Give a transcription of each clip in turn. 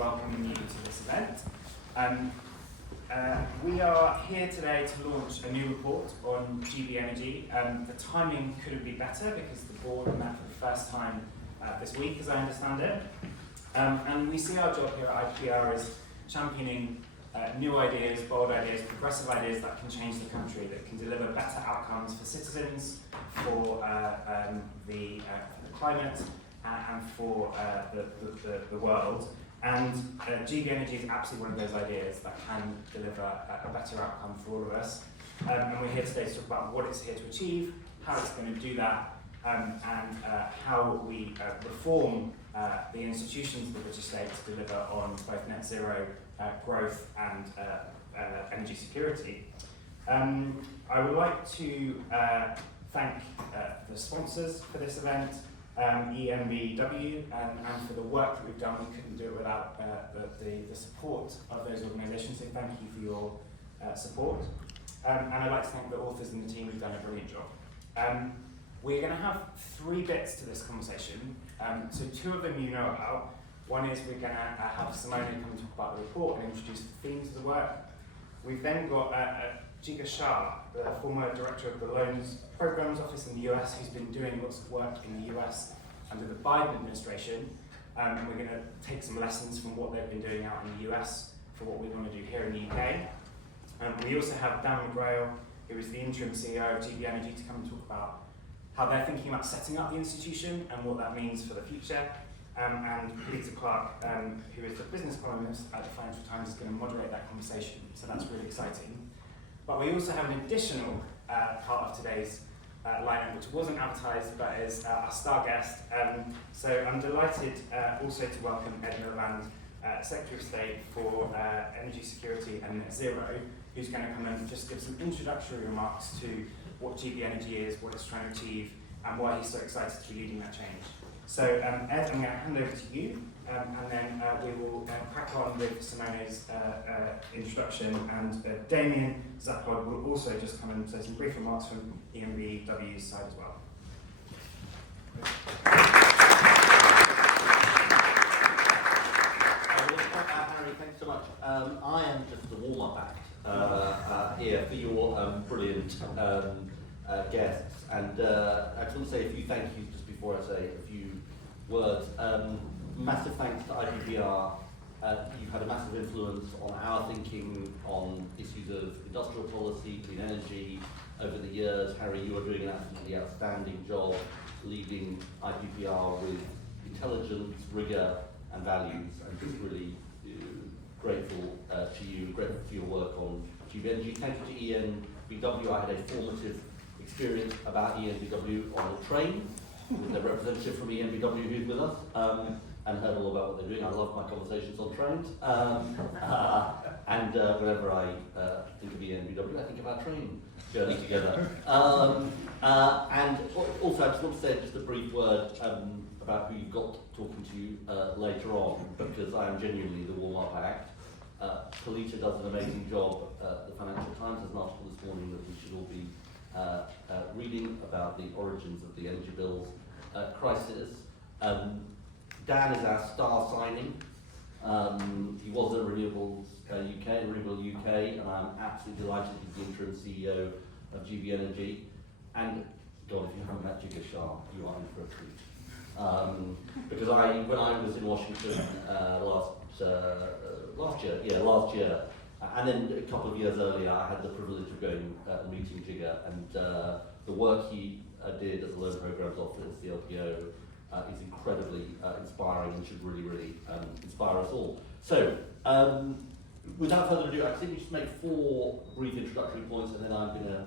welcoming you to this event. We are here today to launch a new report on GB Energy. The timing couldn't be better because the board met for the first time this week, as I understand it. And we see our job here at IPR as championing new ideas, bold ideas, progressive ideas that can change the country, that can deliver better outcomes for citizens, for the climate, and for the world. And GB Energy is absolutely one of those ideas that can deliver a better outcome for all of us. And we're here today to talk about what it's here to achieve, how it's going to do that, and how we reform the institutions of the British state to deliver on both net zero growth and energy security. I would like to thank the sponsors for this event, EnBW, and for the work that we've done. We couldn't do it without the support of those organisations, so thank you for your support. And I'd like to thank the authors and the team who've done a brilliant job. We're going to have three bits to this conversation. So two of them you know about. One is we're going to have Simone come and talk about the report and introduce the themes of the work. We've then got Jigar Shah, the former director of the Loans Programs Office in the US, who's been doing lots of work in the US under the Biden administration. And we're going to take some lessons from what they've been doing out in the US for what we want to do here in the UK. We also have Dan McGrail, who is the interim CEO of GB Energy, to come and talk about how they're thinking about setting up the institution and what that means for the future. And Peter Clark, who is the business columnist at the Financial Times, is going to moderate that conversation, so that's really exciting. But we also have an additional part of today's lineup, which wasn't advertised, but is our star guest. So I'm delighted also to welcome Ed Miliband, Secretary of State for Energy Security and Net Zero, who's going to come and just give some introductory remarks to what GB Energy is, what it's trying to achieve, and why he's so excited to be leading that change. So Ed, I'm going to hand over to you, and then we will crack on with Simone's introduction, and Damien Zappod will also just come and say some brief remarks from EnBW's side as well. Harry, thanks so much. I am just the warm-up act here for your brilliant guests, and I just want to say a few thank yous just before I say a few words. Massive thanks to IPPR. You've had a massive influence on our thinking on issues of industrial policy, clean energy over the years. Harry, you are doing an absolutely outstanding job leading IPPR with intelligence, rigour and values. I'm just really grateful to you, grateful for your work on GB Energy. Thank you to EnBW. I had a formative experience about EnBW on a train with a representative from EnBW who's with us, and heard all about what they're doing. I love my conversations on trains. And whenever I think of EnBW, I think of our train journey together. And also, I just want to say just a brief word about who you've got talking to you later on, because I am genuinely the warm-up act. Kalita does an amazing job. The Financial Times has an article this morning that we should all be reading about the origins of the energy bills crisis. Dan is our star signing. He was at Renewables UK, Renewable UK, and I'm absolutely delighted he's the interim CEO of GB Energy. And God, if you haven't met Jigar Shah, you are in for a treat. Because when I was in Washington last year, and then a couple of years earlier, I had the privilege of going and meeting Jigar, and the work he did at the Loan Programs Office, the LPO, is incredibly inspiring and should really, really inspire us all. So, without further ado, I think we just make four brief introductory points, and then I'm going to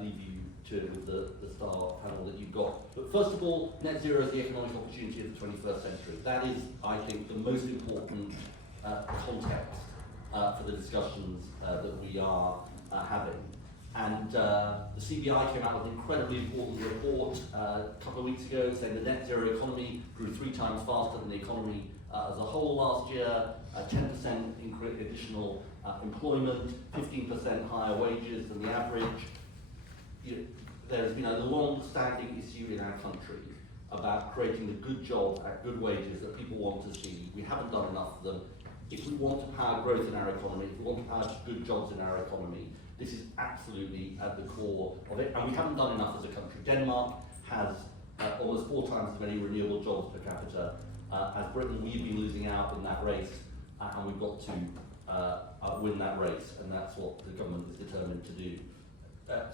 leave you to the star panel that you've got. But first of all, net zero is the economic opportunity of the 21st century. That is, I think, the most important context for the discussions that we are having. And the CBI came out with an incredibly important report a couple of weeks ago saying the net zero economy grew 3 times faster than the economy as a whole last year, 10% additional employment, 15% higher wages than the average. There's been a long-standing issue in our country about creating the good jobs at good wages that people want to see. We haven't done enough of them. if we want to power growth in our economy, if we want to power good jobs in our economy, this is absolutely at the core of it, and we haven't done enough as a country. Denmark has almost 4 times as many renewable jobs per capita as Britain. We've been losing out in that race, and we've got to win that race, and that's what the government is determined to do.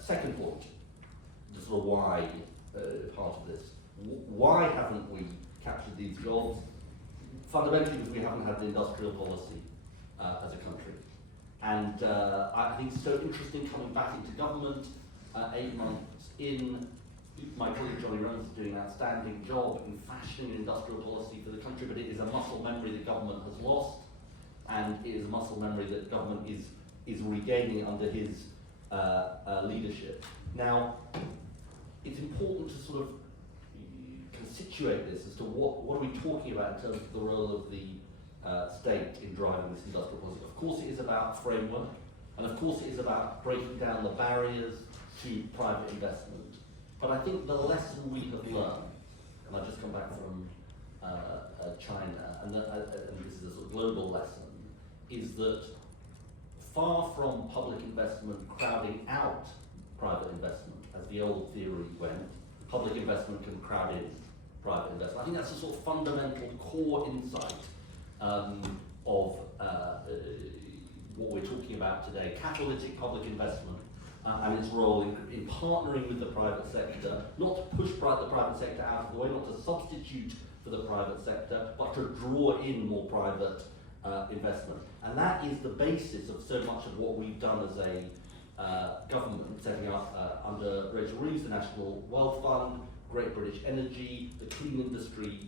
Second point, the sort of why part of this. Why haven't we captured these jobs? Fundamentally because we haven't had an industrial policy as a country. And I think it's so interesting coming back into government 8 months in. My colleague Johnny Rose is doing an outstanding job in fashioning an industrial policy for the country, but it is a muscle memory that government has lost, and it is a muscle memory that government is regaining under his leadership. Now, it's important to sort of constitute this as to what are we talking about in terms of the role of the state in driving this industrial policy. Of course it is about framework, and of course it is about breaking down the barriers to private investment. But I think the lesson we have learned, and I've just come back from China, and this is a sort of global lesson, is that far from public investment crowding out private investment, as the old theory went, public investment can crowd in private investment. I think that's a sort of fundamental core insight of what we're talking about today, catalytic public investment and its role in partnering with the private sector, not to push the private sector out of the way, not to substitute for the private sector, but to draw in more private investment. And that is the basis of so much of what we've done as a government, setting up under Rachel Reeves the National Wealth Fund, Great British Energy, the Clean Industry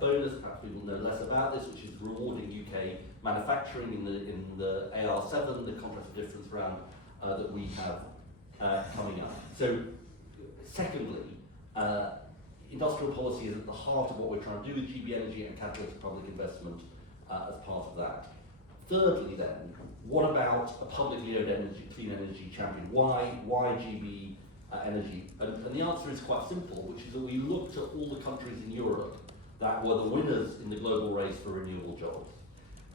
bonus, perhaps people know less about this, which is rewarding UK manufacturing in the AR7, the contract of difference round that we have coming up. So, secondly, industrial policy is at the heart of what we're trying to do with GB Energy and catalytic public investment as part of that. Thirdly then, what about a publicly owned clean energy champion? Why GB Energy? And the answer is quite simple, which is that we looked at all the countries in Europe that were the winners in the global race for renewable jobs.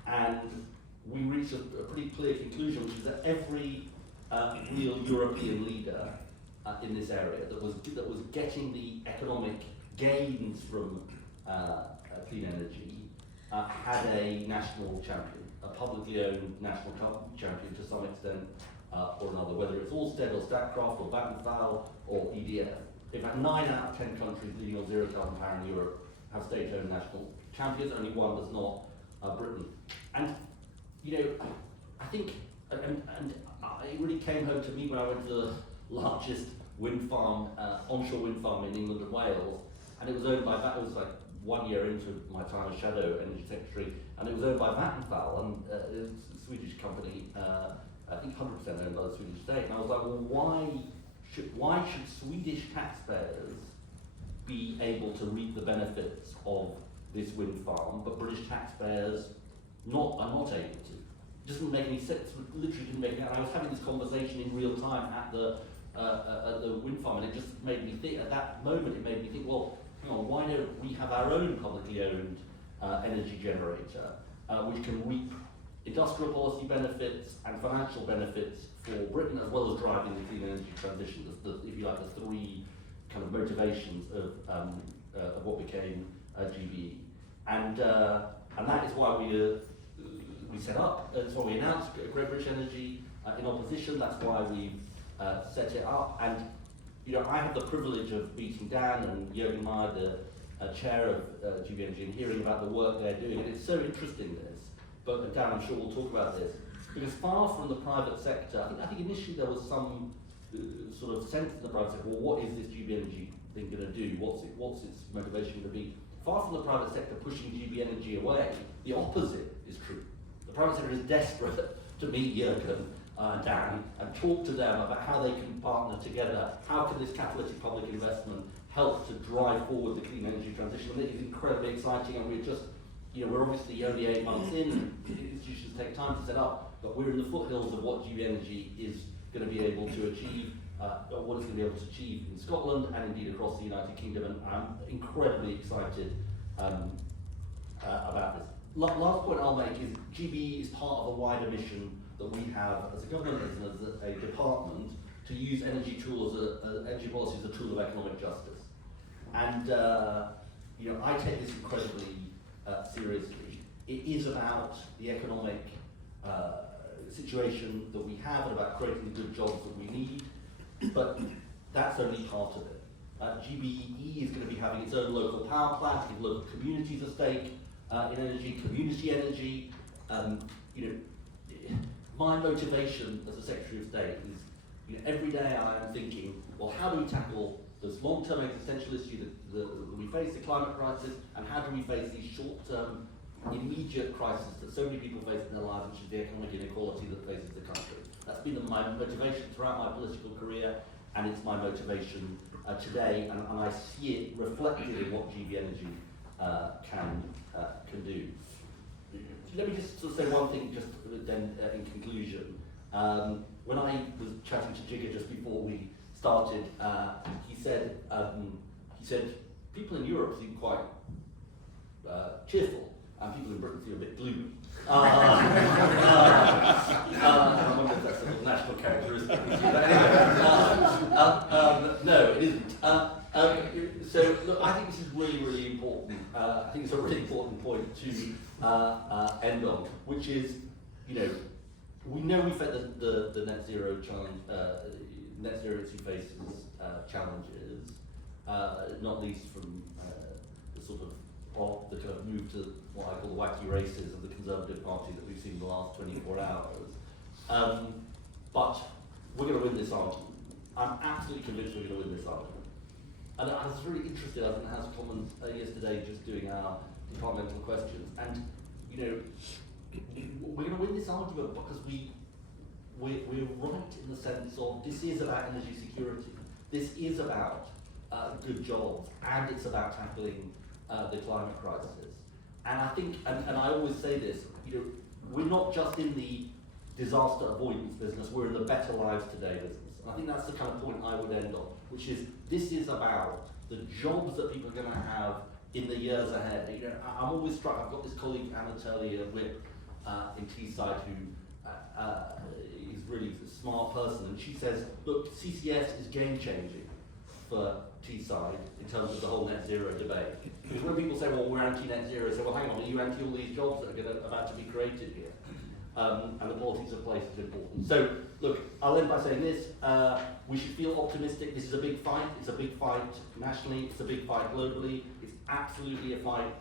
And we reached a pretty clear conclusion, which is that every real European leader in this area that was getting the economic gains from clean energy had a national champion, a publicly owned national champion to some extent or another, whether it's Ørsted or Statkraft or Vattenfall or EDF. In fact, 9 out of 10 countries leading on zero carbon power in Europe have state-owned national champions, only one does not, Britain. And, you know, I think, and it really came home to me when I went to the largest wind farm, onshore wind farm in England and Wales, and it was owned by, it was like 1 year into my time as Shadow Energy Secretary, and it was owned by Vattenfall, and it's a Swedish company, I think 100% owned by the Swedish state, and I was like, well, why should Swedish taxpayers be able to reap the benefits of this wind farm, but British taxpayers are not able to? It doesn't make any sense, literally didn't make any sense. I was having this conversation in real time at the wind farm, and it just made me think, at that moment it made me think, well, hang on, why don't we have our own publicly owned energy generator, which can reap industrial policy benefits and financial benefits for Britain, as well as driving the clean energy transition, if you like, the 3 kind of motivations of what became GBE. And that is why we set up, that's why we announced Great British Energy in opposition, that's why we set it up. And you know, I have the privilege of meeting Dan and Jürgen Meyer, the chair of GB Energy, and hearing about the work they're doing. And it's so interesting, this. But Dan, I'm sure we'll talk about this. Because far from the private sector, I think initially there was some sort of sense in the private sector, well, what is this GB Energy thing going to do? What's its motivation going to be? Far from the private sector pushing GB Energy away, the opposite is true. The private sector is desperate to meet Jürgen and Dan and talk to them about how they can partner together. How can this catalytic public investment help to drive forward the clean energy transition? And it is incredibly exciting, and we're just, you know, we're obviously only 8 months in, institutions take time to set up, but we're in the foothills of what GB Energy is going to be able to achieve, what it's going to be able to achieve in Scotland and indeed across the United Kingdom, and I'm incredibly excited about this. last point I'll make is GB is part of a wider mission that we have as a government and as a department to use energy policy as a tool of economic justice. And you know, I take this incredibly seriously. It is about the economic situation that we have and about creating the good jobs that we need, but that's only part of it. GBE is going to be having its own local power plant, give local communities a stake in energy, community energy. You know, my motivation as a Secretary of State is, you know, every day I am thinking, well, how do we tackle this long-term existential issue that we face, the climate crisis, and how do we face these short-term, immediate crises that so many people face in their lives, which is the economic inequality that faces the country. That's been my motivation throughout my political career, and it's my motivation today, and I see it reflected in what GB Energy can do. Let me just sort of say one thing just then in conclusion. When I was chatting to Jigger just before we started, he said people in Europe seem quite cheerful, and people in Britain seem a bit gloomy. I wonder if that's a little national characteristic. No, it isn't. So look, I think this is really, really important. I think it's a really important point to end on, which is, you know, we know we face the net zero challenge, net zero issue faces challenges, not least from the sort of the kind of move to what I call the wacky races of the Conservative Party that we've seen in the last 24 hours. But we're going to win this argument. I'm absolutely convinced we're going to win this argument. And I was really interested, I was in the House of Commons yesterday just doing our departmental questions, and you know, we're going to win this argument because we're right in the sense of this is about energy security, this is about good jobs, and it's about tackling the climate crisis. And I think, and I always say this, you know, we're not just in the disaster avoidance business, we're in the better lives today business. And I think that's the kind of point I would end on, which is this is about the jobs that people are going to have in the years ahead. You know, I'm always struck, I've got this colleague, Anna Turley, a whip in Teesside, who is really a smart person, and she says, look, CCS is game-changing for Teesside in terms of the whole net zero debate. Because when people say, well, we're anti-net zero, I say, well, hang on, are you anti all these jobs that are about to be created here? And the politics of place is important. So, look, I'll end by saying this. We should feel optimistic. This is a big fight. It's a big fight nationally. It's a big fight globally. It's absolutely a fight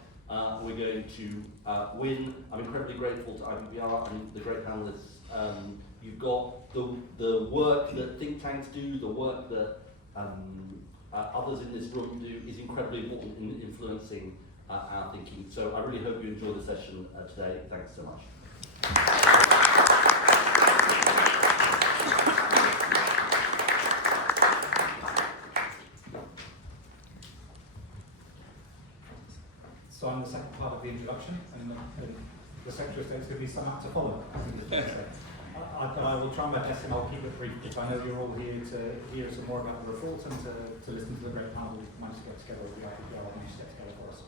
we're going to win. I'm incredibly grateful to IPPR and the great panelists. You've got the work that think tanks do, the work that others in this room do is incredibly important in influencing our thinking. So I really hope you enjoy the session today. Thanks so much. So I'm the second part of the introduction, and the Secretary of State is going to be some act to follow. I will try my best, and I'll keep it brief, because I know you're all here to hear some more about the report and to listen to the great panel we've managed to get together with the IPPR managed to get together for us.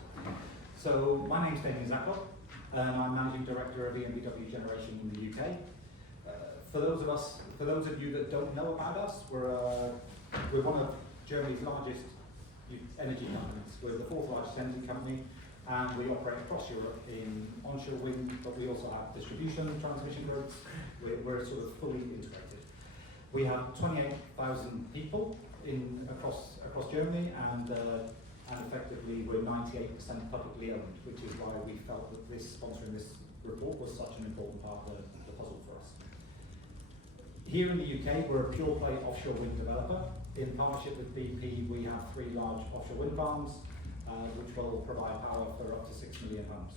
So my name's Damien Zacklock, and I'm Managing Director of EnBW Generation in the UK. For those of you that don't know about us, we're one of Germany's largest energy companies. We're the fourth largest energy company, and we operate across Europe in onshore wind, but we also have distribution, transmission grids. We're sort of fully integrated. We have 28,000 people across Germany, and effectively we're 98% publicly owned, which is why we felt that sponsoring this report was such an important part of the puzzle for us. Here in the UK, we're a pure play offshore wind developer. In partnership with BP, we have 3 large offshore wind farms, which will provide power for up to 6 million homes.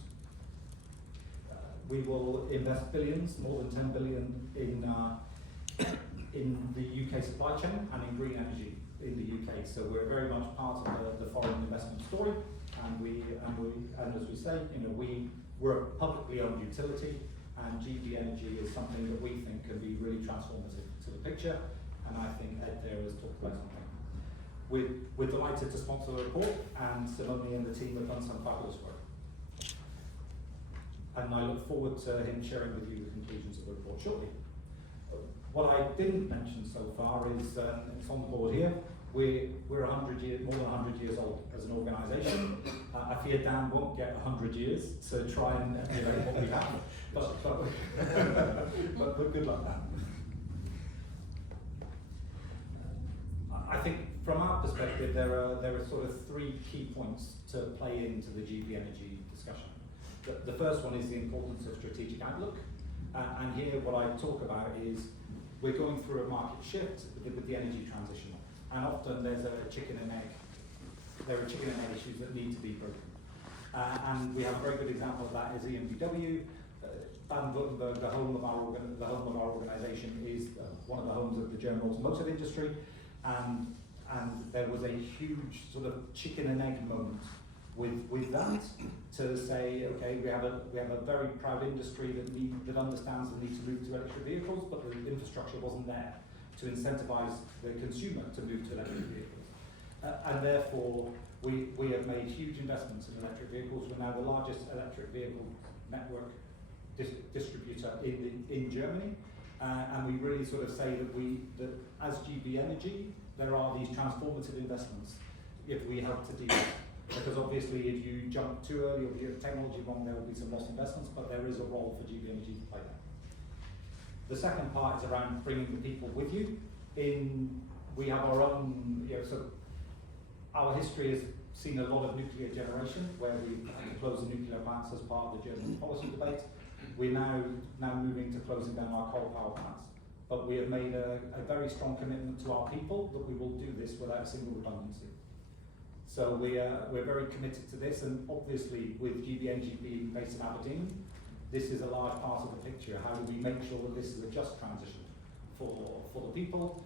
We will invest billions, more than 10 billion, in the UK supply chain and in green energy in the UK. So we're very much part of the foreign investment story, and as we say, you know, we're a publicly owned utility, and GB Energy is something that we think can be really transformative to the picture, and I think Ed there has talked about something. We're delighted to sponsor the report, and Simone and the team have done some fabulous work. and I look forward to him sharing with you the conclusions of the report shortly. What I didn't mention so far is, it's on the board here, we're 100 years, more than 100 years old as an organisation. I fear Dan won't get 100 years to try and emulate what we have, but good luck, Dan. I think from our perspective, there are sort of three key points to play into the GB Energy discussion. The first one is the importance of strategic outlook, and here what I talk about is we're going through a market shift with the energy transition, and often there's a chicken and egg. There are chicken and egg issues that need to be broken, and we have a very good example of that is EnBW. Baden-Württemberg, the home of our organisation, is one of the homes of the German automotive industry. And there was a huge sort of chicken and egg moment with that to say, okay, we have a very proud industry that understands the need to move to electric vehicles, but the infrastructure wasn't there to incentivise the consumer to move to electric vehicles. And therefore, we have made huge investments in electric vehicles. We're now the largest electric vehicle network distributor in Germany. And we really sort of say that as GB Energy, there are these transformative investments if we have to do that. Because obviously if you jump too early or if you have technology wrong, there will be some lost investments, but there is a role for GB Energy to play there. The second part is around bringing the people with you. We have our own, so our history has seen a lot of nuclear generation, where we closed the nuclear plants as part of the German policy debate. We're now moving to closing down our coal power plants. But we have made a very strong commitment to our people that we will do this without a single redundancy. So we're very committed to this, and obviously with GB Energy being based in Aberdeen, this is a large part of the picture. How do we make sure that this is a just transition for the people?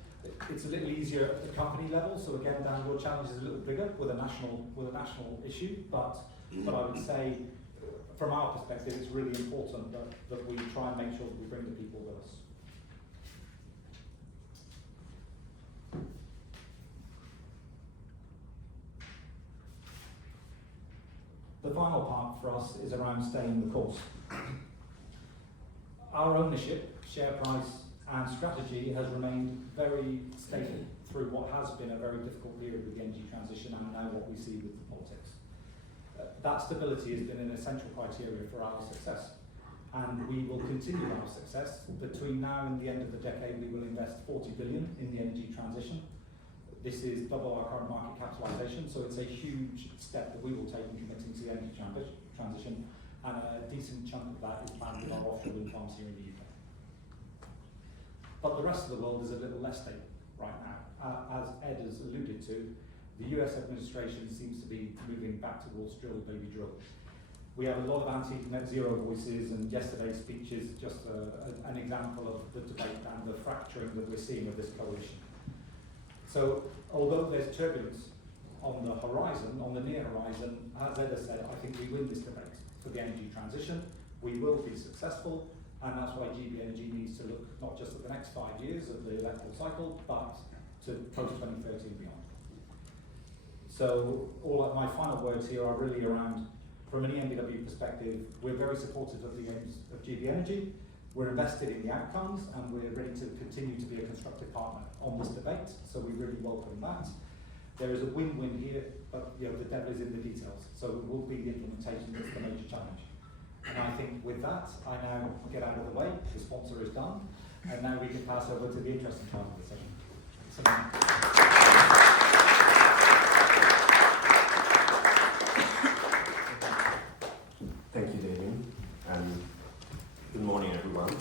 It's a little easier at the company level, so again, Dan, your challenge is a little bigger with a national issue, but I would say, from our perspective, it's really important that we try and make sure that we bring the people with us. The final part for us is around staying the course. Our ownership, share price and strategy has remained very stable through what has been a very difficult period with the energy transition and now what we see with the politics. That stability has been an essential criteria for our success, and we will continue our success. Between now and the end of the decade, we will invest 40 billion in the energy transition. This is double our current market capitalisation, so it's a huge step that we will take in committing to the energy transition, and a decent chunk of that is planned with our offshore wind farms here in the UK. But the rest of the world is a little less stable right now. As Ed has alluded to, the US administration seems to be moving back towards drill, baby, drill. We have a lot of anti-net zero voices, and yesterday's speech is just an example of the debate and the fracturing that we're seeing of this coalition. So, although there's turbulence on the horizon, on the near horizon, as Ed has said, I think we win this debate for the energy transition. We will be successful, and that's why GB Energy needs to look not just at the next 5 years of the electoral cycle, but to post-2030 and beyond. So all of my final words here are really around, from an EnBW perspective, we're very supportive of the aims of GB Energy. We're invested in the outcomes, and we're ready to continue to be a constructive partner on this debate, so we really welcome that. There is a win-win here, but the devil is in the details, so it will be the implementation that's the major challenge. And I think with that, I now get out of the way, the sponsor is done, and now we can pass over to the interesting part of the session. Thank you, Damien, and good morning, everyone.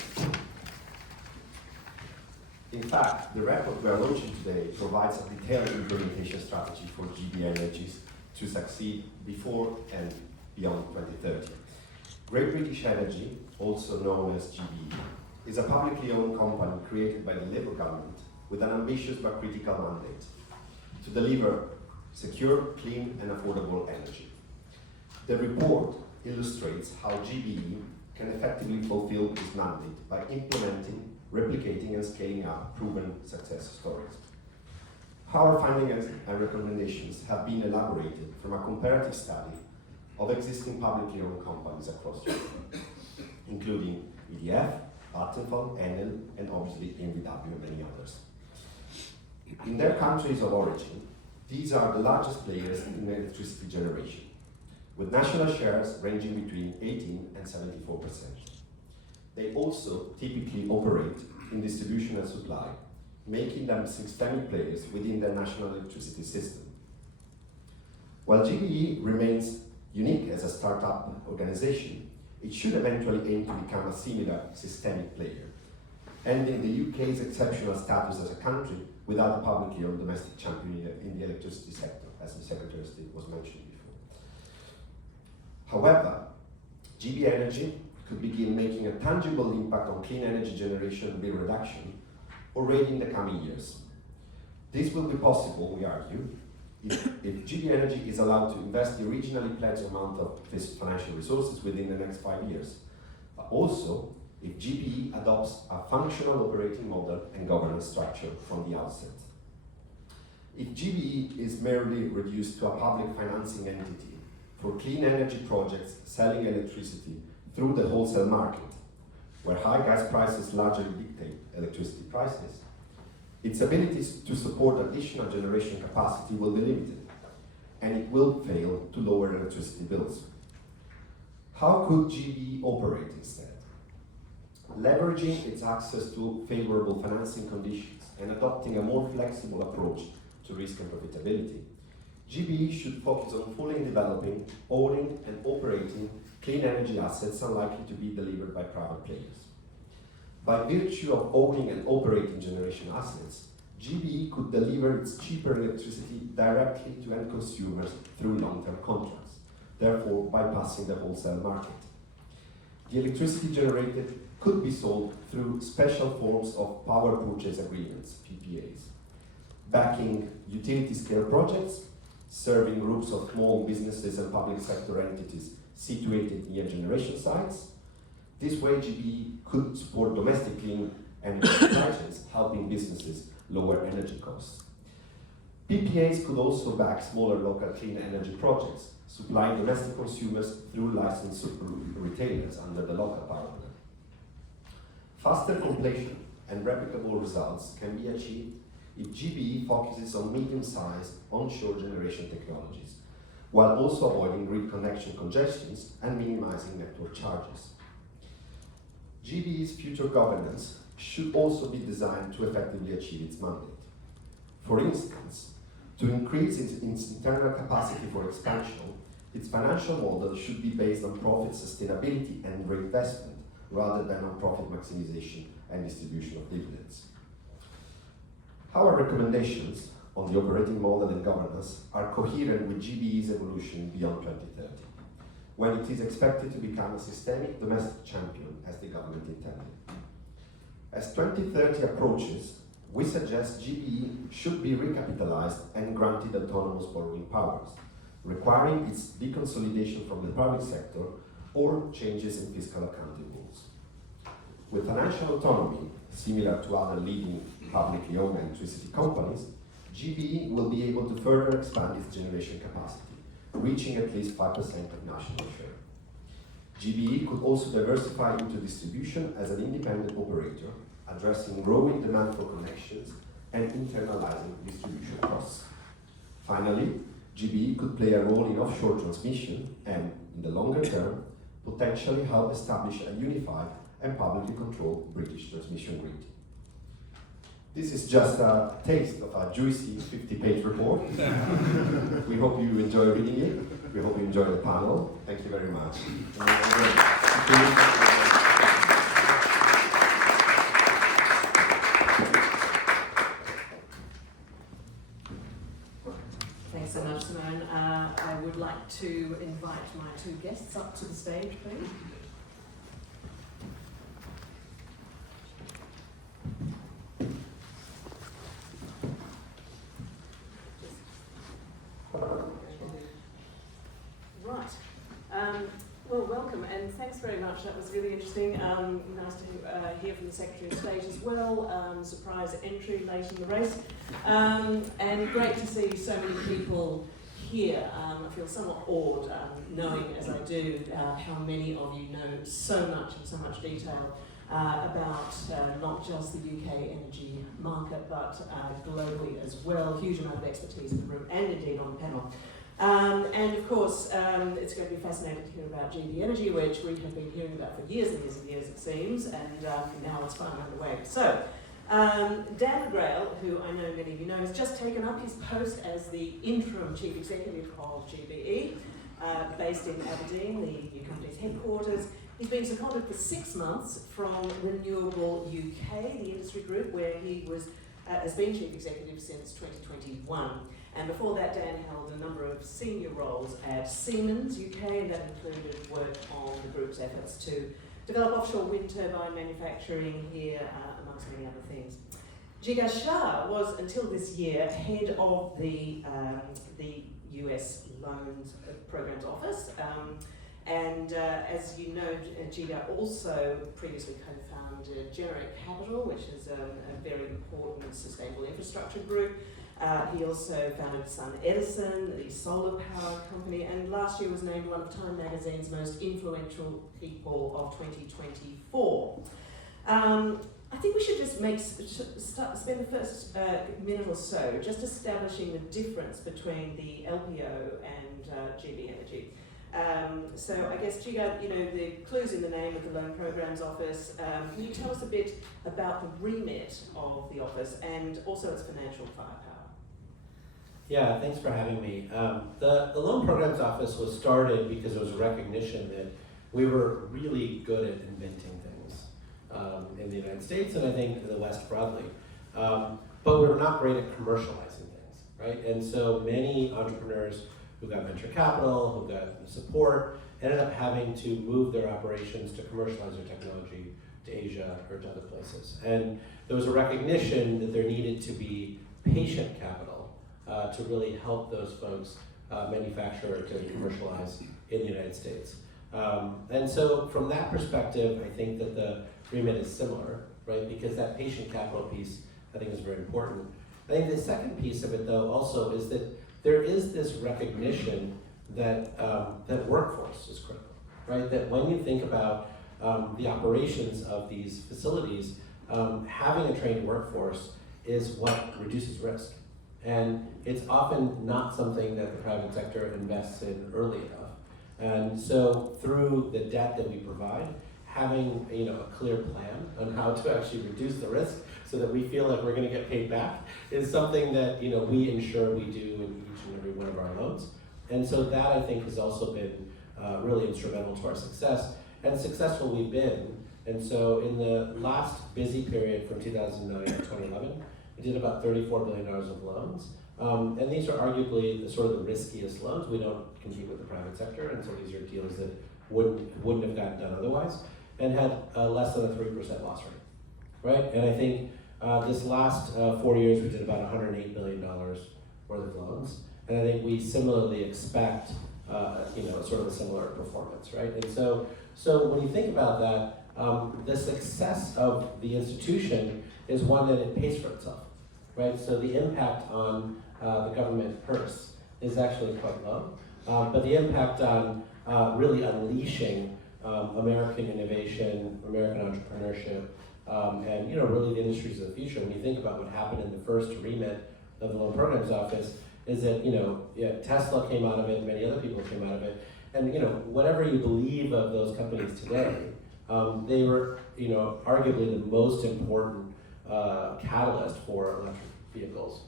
In fact, the report we are launching today provides a detailed implementation strategy for GB Energies to succeed before and beyond 2030. Great British Energy, also known as GBE, is a publicly owned company created by the Labour government with an ambitious but critical mandate to deliver secure, clean and affordable energy. The report illustrates how GBE can effectively fulfill this mandate by implementing, replicating and scaling up proven success stories. Our findings and recommendations have been elaborated from a comparative study of existing publicly owned companies across Europe. including EDF, Vattenfall, Enel, and obviously EnBW and many others. In their countries of origin, these are the largest players in electricity generation, with national shares ranging between 18 and 74%. They also typically operate in distribution and supply, making them systemic players within their national electricity system. While GBE remains unique as a startup organization, it should eventually aim to become a similar systemic player, ending the UK's exceptional status as a country without a publicly owned domestic champion in the electricity sector, as the Secretary of State was mentioned before. However, GB Energy could begin making a tangible impact on clean energy generation and bill reduction already in the coming years. This will be possible, we argue, if GB Energy is allowed to invest the originally pledged amount of this financial resources within the next 5 years, but also if GBE adopts a functional operating model and governance structure from the outset. If GBE is merely reduced to a public financing entity for clean energy projects selling electricity through the wholesale market, where high gas prices largely dictate electricity prices, its abilities to support additional generation capacity will be limited, and it will fail to lower electricity bills. How could GBE operate instead? Leveraging its access to favorable financing conditions and adopting a more flexible approach to risk and profitability, GBE should focus on fully developing, owning, and operating clean energy assets unlikely to be delivered by private players. By virtue of owning and operating generation assets, GBE could deliver its cheaper electricity directly to end consumers through long-term contracts, therefore bypassing the wholesale market. The electricity generated could be sold through special forms of power purchase agreements, PPAs, backing utility-scale projects, serving groups of small businesses and public sector entities situated near generation sites. This way, GBE could support domestic clean energy supply chains, helping businesses lower energy costs. PPAs could also back smaller local clean energy projects, supplying domestic consumers through licensed retailers under the local power plan. Faster completion and replicable results can be achieved if GBE focuses on medium-sized onshore generation technologies, while also avoiding grid connection congestions and minimizing network charges. GBE's future governance should also be designed to effectively achieve its mandate. For instance, to increase its internal capacity for expansion, its financial model should be based on profit sustainability and reinvestment, rather than on profit maximization and distribution of dividends. Our recommendations on the operating model and governance are coherent with GBE's evolution beyond 2030, when it is expected to become a systemic domestic champion as the government intended. As 2030 approaches, we suggest GBE should be recapitalized and granted autonomous borrowing powers, requiring its deconsolidation from the private sector or changes in fiscal accounting rules. With financial autonomy, similar to other leading publicly owned electricity companies, GBE will be able to further expand its generation capacity, reaching at least 5% of national share. GBE could also diversify into distribution as an independent operator, addressing growing demand for connections and internalizing distribution costs. Finally, GBE could play a role in offshore transmission and, in the longer term, potentially help establish a unified and publicly controlled British transmission grid. This is just a taste of a juicy 50-page report. We hope you enjoy reading it. We hope you enjoy the panel. Thank you very much. Thanks so much, Simone. I would like to invite my two guests up to the stage, please. Right. Well, welcome, and thanks very much. That was really interesting. Nice to hear from the Secretary of State as well. Surprise entry late in the race. And great to see so many people here. I feel somewhat awed, knowing as I do how many of you know so much in so much detail about not just the UK energy market, but globally as well. Huge amount of expertise in the room and indeed on the panel. And of course, it's going to be fascinating to hear about GB Energy, which we have been hearing about for years and years and years, it seems, and now it's finally underway. So, Dan McGrail, who I know many of you know, has just taken up his post as the interim chief executive of GBE, based in Aberdeen, the new company's headquarters. He's been seconded for 6 months from Renewable UK, the industry group, where he has been chief executive since 2021. And before that, Dan held a number of senior roles at Siemens UK, and that included work on the group's efforts to develop offshore wind turbine manufacturing here, amongst many other things. Jigar Shah was, until this year, head of the US Loans Programs Office. As you know, Jigar also previously co-founded Generate Capital, which is a very important sustainable infrastructure group. He also founded Sun Edison, the solar power company, and last year was named one of Time Magazine's most influential people of 2024. I think we should just spend the first minute or so just establishing the difference between the LPO and GB Energy. So I guess, Jigar, you know, the clue's in the name of the Loan Programs Office. Can you tell us a bit about the remit of the office and also its financial firepower? Yeah, thanks for having me. The Loan Programs Office was started because there was a recognition that we were really good at inventing things in the United States and I think in the West broadly. But we were not great at commercializing things, right? And so many entrepreneurs who got venture capital, who got support, ended up having to move their operations to commercialize their technology to Asia or to other places. And there was a recognition that there needed to be patient capital to really help those folks manufacture to commercialize in the United States. And so from that perspective, I think that the remit is similar, right? Because that patient capital piece, I think, is very important. I think the second piece of it, though, also is that there is this recognition that that workforce is critical, right? That when you think about the operations of these facilities, having a trained workforce is what reduces risk. And it's often not something that the private sector invests in early enough. And so through the debt that we provide, having a clear plan on how to actually reduce the risk so that we feel like we're going to get paid back is something that we ensure we do in each and every one of our loans. And so that, I think, has also been really instrumental to our success and successful we've been. And so in the last busy period from 2009 to 2011, we did about $34 billion of loans. And these are arguably the sort of the riskiest loans. We don't compete with the private sector, and so these are deals that wouldn't have gotten done otherwise, and had less than a 3% loss rate, right? And I think this last 4 years we did about $108 billion worth of loans, and I think we similarly expect sort of a similar performance, right? And so when you think about that, the success of the institution is one that it pays for itself, right? So the impact on the government purse is actually quite low, but the impact on really unleashing American innovation, American entrepreneurship, and really the industries of the future. When you think about what happened in the first remit of the Loan Programs Office, is that Tesla came out of it, many other people came out of it, and whatever you believe of those companies today, they were arguably the most important catalyst for electric vehicles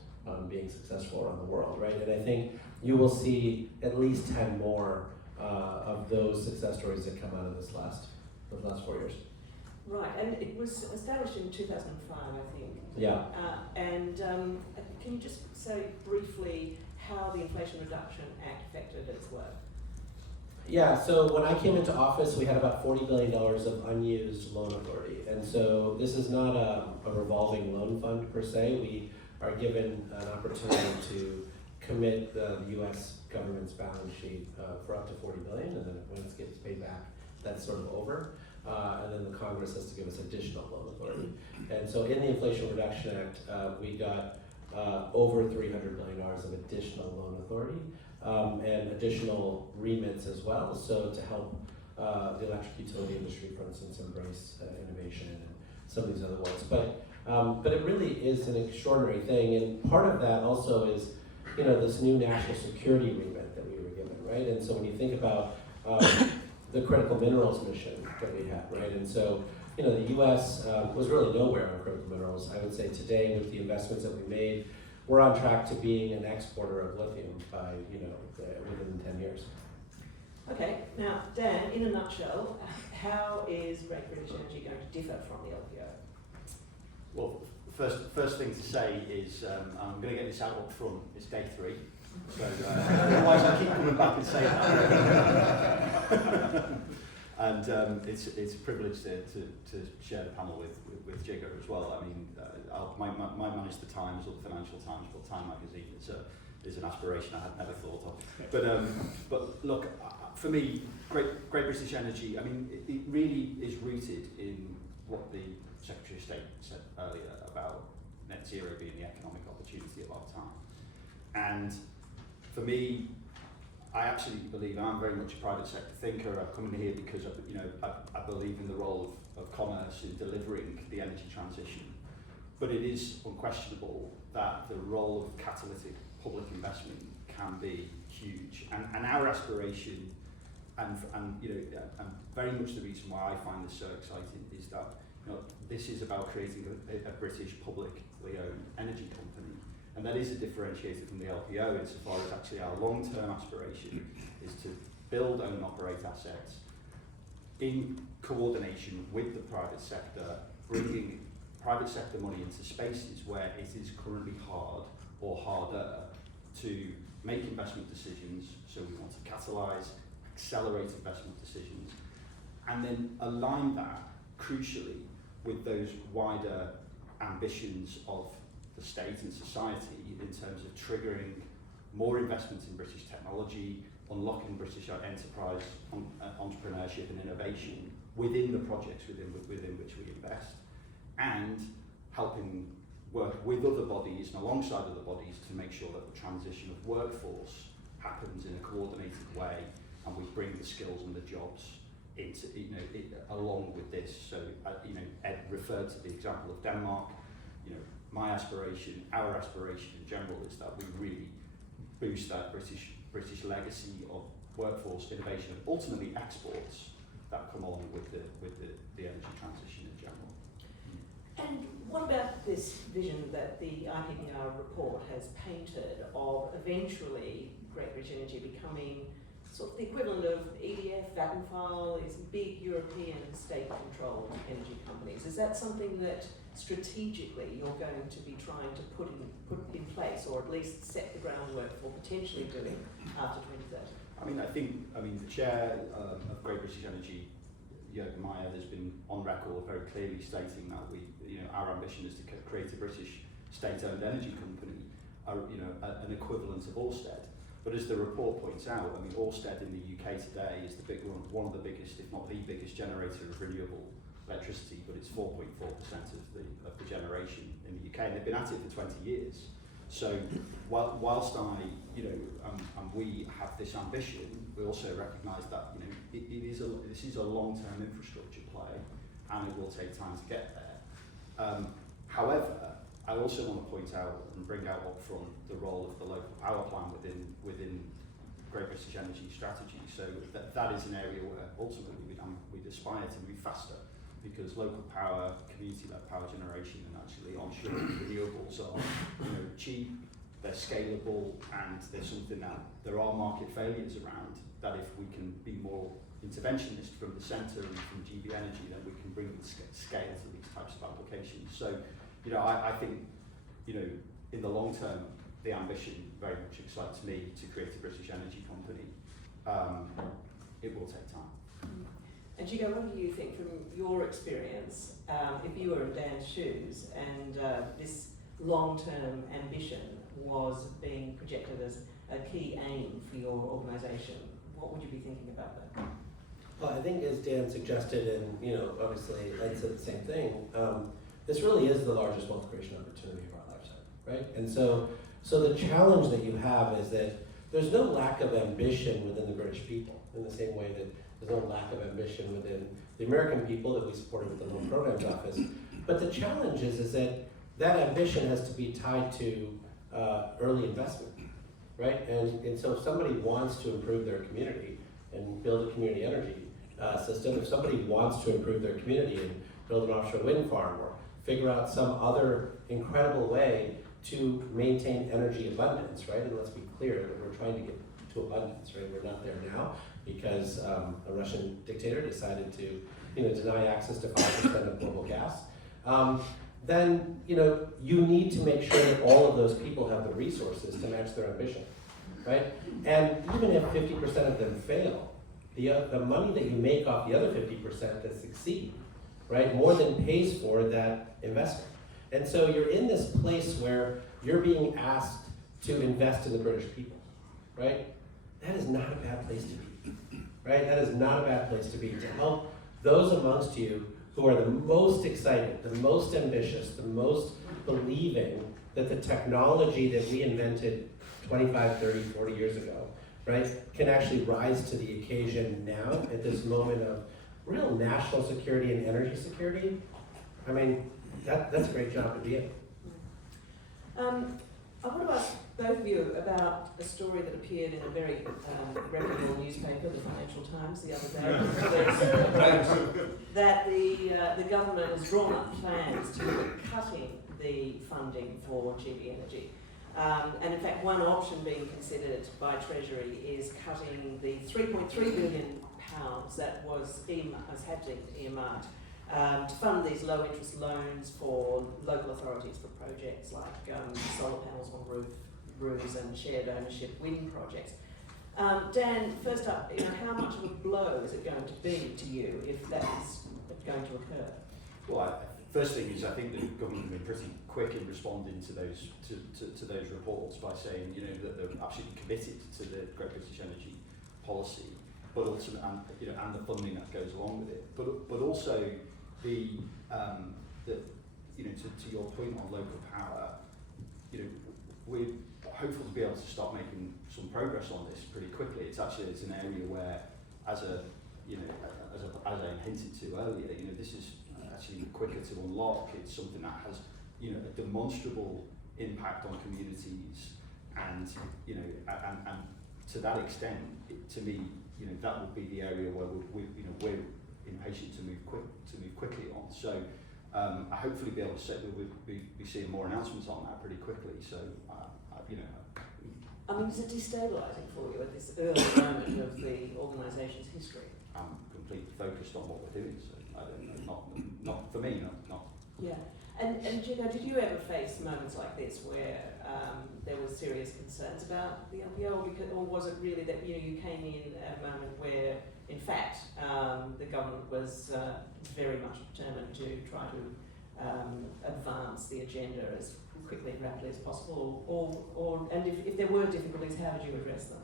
being successful around the world, right? And I think you will see at least 10 more of those success stories that come out of those last 4 years. Right, and it was established in 2005, I think. Yeah. Can you just say briefly how the Inflation Reduction Act affected its work? Yeah, so when I came into office, we had about $40 billion of unused loan authority. And so this is not a revolving loan fund per se. We are given an opportunity to commit the US government's balance sheet for up to $40 billion, and then when it gets paid back, that's sort of over. And then the Congress has to give us additional loan authority. And so in the Inflation Reduction Act, we got over $300 billion of additional loan authority and additional remits as well. So to help the electric utility industry, for instance, embrace innovation and some of these other ones. But it really is an extraordinary thing, and part of that also is, this new national security remit that we were given, right? And so when you think about the critical minerals mission that we had, right? And so, the U.S. Was really nowhere on critical minerals. I would say today, with the investments that we made, we're on track to being an exporter of lithium by, within 10 years. Okay, now Dan, in a nutshell, how is Great British Energy going to differ from the LPO? Well, first thing to say is I'm going to get this out up front. It's day 3, so otherwise I keep coming back and saying that. And it's a privilege to share the panel with Jigger as well. I mean, I manage the Times or the Financial Times, but Time Magazine is an aspiration I had never thought of. But look, for me, Great British Energy, I mean, it really is rooted in what the Secretary of State said earlier about net zero being the economic opportunity of our time. And for me, I absolutely believe, and I'm very much a private sector thinker, I've come in here because I believe in the role of commerce in delivering the energy transition. But it is unquestionable that the role of catalytic public investment can be huge. And our aspiration, and very much the reason why I find this so exciting, is that this is about creating a British publicly owned energy company. And that is a differentiator from the LPO insofar as actually our long-term aspiration is to build, own, operate assets in coordination with the private sector, bringing private sector money into spaces where it is currently hard or harder to make investment decisions. So we want to catalyse, accelerate investment decisions, and then align that, crucially, with those wider ambitions of the state and society in terms of triggering more investments in British technology, unlocking British enterprise, entrepreneurship and innovation within the projects within which we invest, and helping work with other bodies and alongside other bodies to make sure that the transition of workforce happens in a coordinated way, and we bring the skills and the jobs into, along with this. So, Ed referred to the example of Denmark. My aspiration, our aspiration in general, is that we really boost that British legacy of workforce innovation and ultimately exports that come along with the energy transition in general. And what about this vision that the IPPR report has painted of eventually Great British Energy becoming sort of the equivalent of EDF, Vattenfall, these big European state-controlled energy companies? Is that something that strategically you're going to be trying to put in place, or at least set the groundwork for potentially doing after 2030? I mean, the chair of Great British Energy, Jürgen Meyer, has been on record very clearly stating that our ambition is to create a British state-owned energy company, an equivalent of Ørsted. But as the report points out, I mean, Ørsted in the UK today is one of the biggest, if not the biggest, generator of renewable electricity, but it's 4.4% of the generation in the UK, and they've been at it for 20 years. So whilst and we have this ambition, we also recognise that this is a long-term infrastructure play, and it will take time to get there. However, I also want to point out and bring out up front the role of the local power plan within Great British Energy strategy. So that is an area where ultimately we'd aspire to move faster, because local power, community-led power generation, and actually onshore renewables are cheap, they're scalable, and there's something that there are market failures around, that if we can be more interventionist from the centre and from GB Energy, then we can bring the scale to these types of applications. So, I think, in the long term, the ambition very much excites me to create a British energy company. It will take time. And Jigar, what do you think from your experience, if you were in Dan's shoes and this long-term ambition was being projected as a key aim for your organisation, what would you be thinking about that? Well, I think as Dan suggested, and obviously Ed said the same thing, this really is the largest wealth creation opportunity of our lifetime, right? And so the challenge that you have is that there's no lack of ambition within the British people, in the same way that there's no lack of ambition within the American people that we supported with the Loan Programs Office. But the challenge is that that ambition has to be tied to early investment, right? And so if somebody wants to improve their community and build a community energy system, if somebody wants to improve their community and build an offshore wind farm or figure out some other incredible way to maintain energy abundance, right? And let's be clear that we're trying to get to abundance, right? We're not there now because a Russian dictator decided to, deny access to 5% of global gas. Then, you need to make sure that all of those people have the resources to match their ambition, right? And even if 50% of them fail, the money that you make off the other 50% that succeed, right, more than pays for that investment. And so you're in this place where you're being asked to invest in the British people, right? That is not a bad place to be, right? That is not a bad place to be, to help those amongst you who are the most excited, the most ambitious, the most believing that the technology that we invented 25, 30, 40 years ago, right, can actually rise to the occasion now at this moment of real national security and energy security. I mean, that's a great job to be in. I want to ask both of you about a story that appeared in a very reputable newspaper, the Financial Times, the other day, that the government has drawn up plans to look at cutting the funding for GB Energy. And in fact, one option being considered by Treasury is cutting the £3.3 billion that had been earmarked to fund these low-interest loans for local authorities for projects like solar panels on roofs and shared ownership wind projects. Dan, first up, how much of a blow is it going to be to you if that is going to occur? Well, first thing is I think the government have been pretty quick in responding to those to those reports by saying that they're absolutely committed to the Great British Energy policy, but ultimately and the funding that goes along with it, but also the to your point on local power, we're hopeful to be able to start making some progress on this pretty quickly. It's an area where, as I hinted to earlier, this is actually quicker to unlock. It's something that has a demonstrable impact on communities, and and to that extent, to me, that would be the area where we're impatient to move quickly on. So I hopefully be able to say that we'll be seeing more announcements on that pretty quickly. So I mean, is it destabilising for you at this early moment of the organisation's history? I'm completely focused on what we're doing. So I don't know, not for me, not. Yeah. And Jigar, did you ever face moments like this where there were serious concerns about the LPO, or was it really that you came in at a moment where, in fact, the government was very much determined to try to advance the agenda as quickly and rapidly as possible, and if there were difficulties, how did you address them?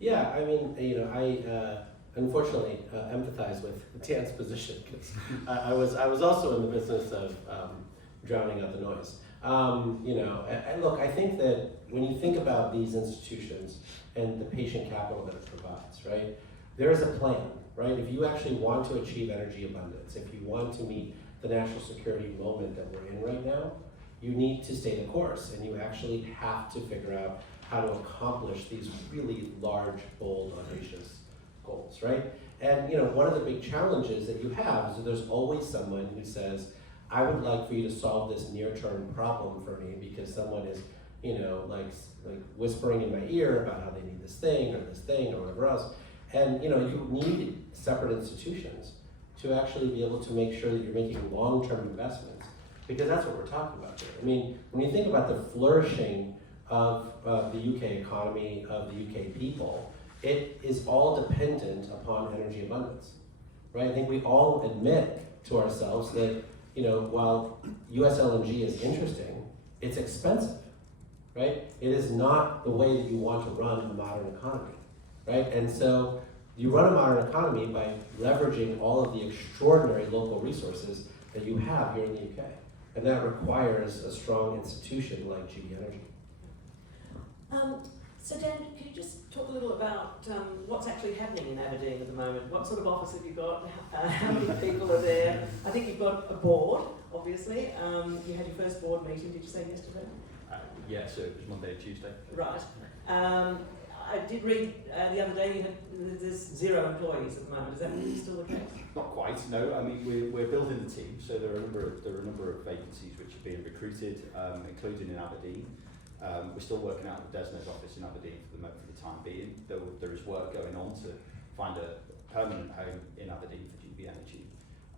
Yeah, I mean, I unfortunately empathize with Dan's position, because I was also in the business of drowning out the noise. And look, I think that when you think about these institutions and the patient capital that it provides, right, there is a plan, right? If you actually want to achieve energy abundance, if you want to meet the national security moment that we're in right now, you need to stay the course, and you actually have to figure out how to accomplish these really large, bold, audacious goals, right? And one of the big challenges that you have is that there's always someone who says, I would like for you to solve this near-term problem for me, because someone is, like whispering in my ear about how they need this thing or whatever else. And you need separate institutions to actually be able to make sure that you're making long-term investments, because that's what we're talking about here. I mean, when you think about the flourishing of the UK economy, of the UK people, it is all dependent upon energy abundance, right? I think we all admit to ourselves that, while US LNG is interesting, it's expensive, right? It is not the way that you want to run a modern economy, right? And so you run a modern economy by leveraging all of the extraordinary local resources that you have here in the UK. And that requires a strong institution like GB Energy. So Dan, can you just talk a little about what's actually happening in Aberdeen at the moment? What sort of office have you got? How many people are there? I think you've got a board, obviously. You had your first board meeting, did you say yesterday? Yeah, so it was Monday or Tuesday. Right. I did read the other day you had, there's 0 employees at the moment. Is that still the case? Not quite, no. I mean, we're building the team, so there are a number of vacancies which are being recruited, including in Aberdeen. We're still working out the DESNZ office in Aberdeen for the time being. There is work going on to find a permanent home in Aberdeen for GB Energy.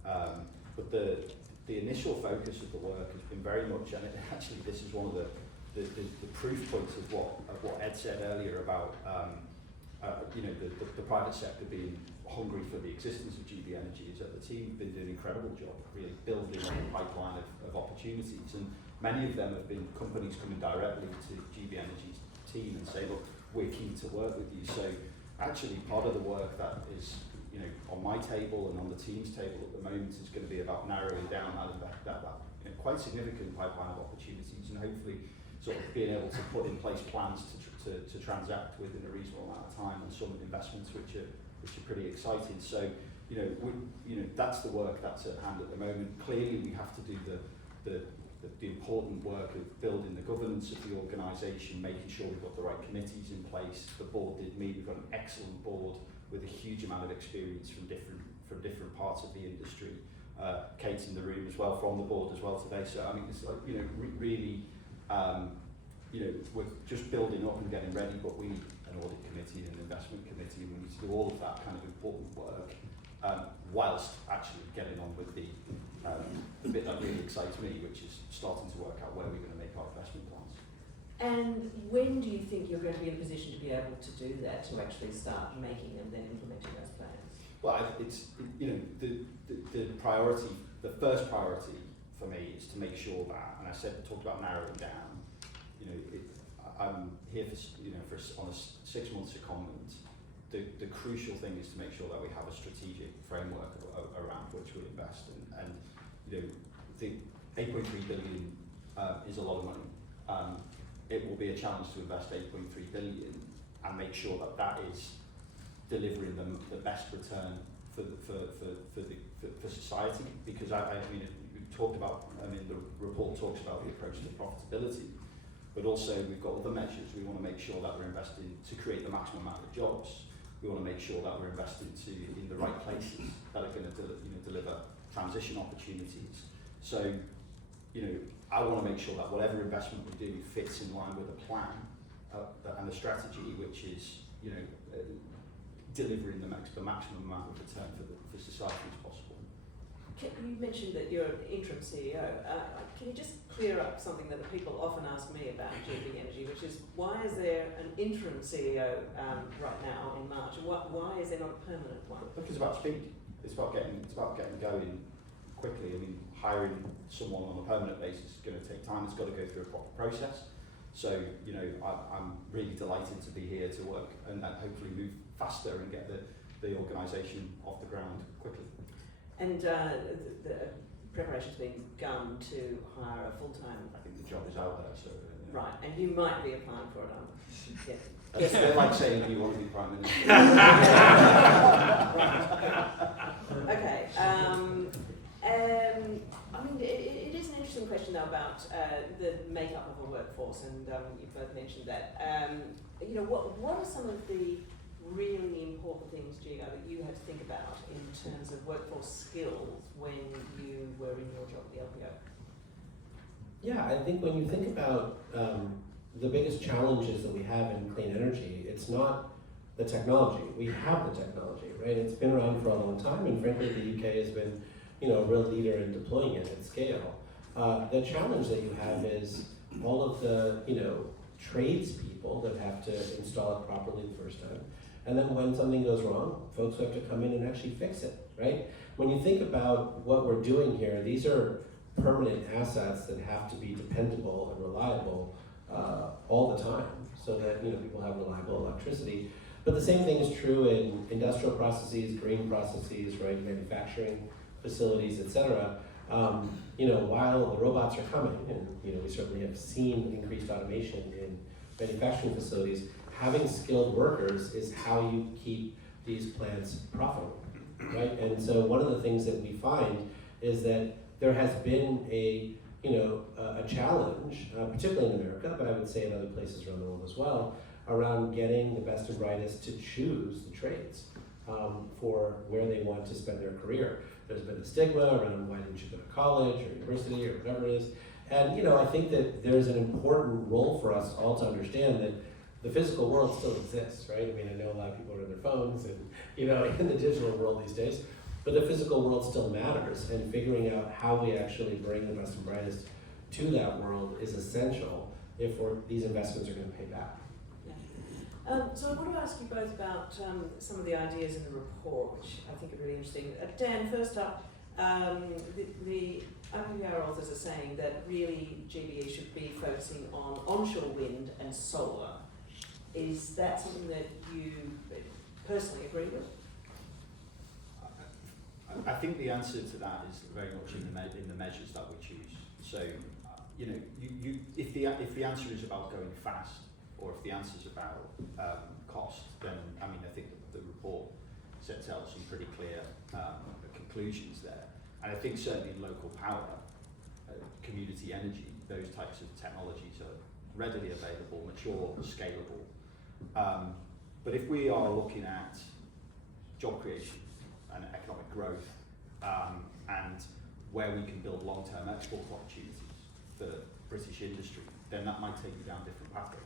But the initial focus of the work has been very much, and actually this is one of the proof points of what Ed said earlier about the private sector being hungry for the existence of GB Energy, is that the team have been doing an incredible job really building a pipeline of opportunities, and many of them have been companies coming directly to GB Energy's team and say, look, we're keen to work with you. So actually part of the work that is on my table and on the team's table at the moment is going to be about narrowing down that quite significant pipeline of opportunities, and hopefully sort of being able to put in place plans to transact within a reasonable amount of time on some investments which are pretty exciting. So that's the work that's at hand at the moment. Clearly we have to do the important work of building the governance of the organisation, making sure we've got the right committees in place. The board did meet. We've got an excellent board with a huge amount of experience from different parts of the industry. Kate's in the room as well, from the board as well today. So I mean, it's like really, we're just building up and getting ready, but we need an audit committee and an investment committee, and we need to do all of that kind of important work, whilst actually getting on with the bit that really excites me, which is starting to work out where we're going to make our investment plans. And when do you think you're going to be in a position to be able to do that, to actually start making and then implementing those plans? Well, the priority, the first priority for me is to make sure that, and I talked about narrowing down. I'm here on a 6-month secondment. The crucial thing is to make sure that we have a strategic framework around which we invest, and the 8.3 billion is a lot of money. It will be a challenge to invest 8.3 billion and make sure that is delivering them the best return for society. Because I mean, we talked about. I mean, the report talks about the approach to profitability, but also we've got other measures. We want to make sure that we're investing to create the maximum amount of jobs. We want to make sure that we're investing in the right places that are going to deliver transition opportunities. So, I want to make sure that whatever investment we do fits in line with a plan and a strategy which is, delivering the maximum amount of return for society as possible. You mentioned that you're an interim CEO. Can you just clear up something that people often ask me about GB Energy, which is why is there an interim CEO right now in March, and why is there not a permanent one? Look, it's about speed. It's about getting going quickly. I mean, hiring someone on a permanent basis is going to take time. It's got to go through a proper process. So, I'm really delighted to be here to work and hopefully move faster and get the organisation off the ground quickly. And the preparation's been begun to hire a full-time. I think the job is out there, so. Right, and you might be applying for it. Yeah. It's a bit like saying, do you want to be Prime Minister? Okay. I mean, it is an interesting question though about the makeup of a workforce, and you both mentioned that. What are some of the really important things, Gio, that you had to think about in terms of workforce skills when you were in your job at the LPO? Yeah, I think when you think about the biggest challenges that we have in clean energy, it's not the technology. We have the technology, right? It's been around for a long time, and frankly, the UK has been, a real leader in deploying it at scale. The challenge that you have is all of the, tradespeople that have to install it properly the first time. And then when something goes wrong, folks who have to come in and actually fix it, right? When you think about what we're doing here, these are permanent assets that have to be dependable and reliable all the time, so that people have reliable electricity. But the same thing is true in industrial processes, green processes, right? Manufacturing facilities, etc. While the robots are coming, and we certainly have seen increased automation in manufacturing facilities, having skilled workers is how you keep these plants profitable, right? And so one of the things that we find is that there has been a challenge, particularly in America, but I would say in other places around the world as well, around getting the best and brightest to choose the trades for where they want to spend their career. There's been a stigma around why didn't you go to college or university or whatever it is. And I think that there's an important role for us all to understand that the physical world still exists, right? I mean, I know a lot of people are on their phones and, in the digital world these days, but the physical world still matters, and figuring out how we actually bring the best and brightest to that world is essential if these investments are going to pay back. So I want to ask you both about some of the ideas in the report, which I think are really interesting. Dan, first up, the OPR authors are saying that really GBE should be focusing on onshore wind and solar. Is that something that you personally agree with? I think the answer to that is very much in the measures that we choose. So, if the answer is about going fast, or if the answer is about cost, then I think the report sets out some pretty clear conclusions there. And I think certainly in local power, community energy, those types of technologies are readily available, mature, scalable. But if we are looking at job creation and economic growth, and where we can build long-term export opportunities for British industry, then that might take you down different pathways.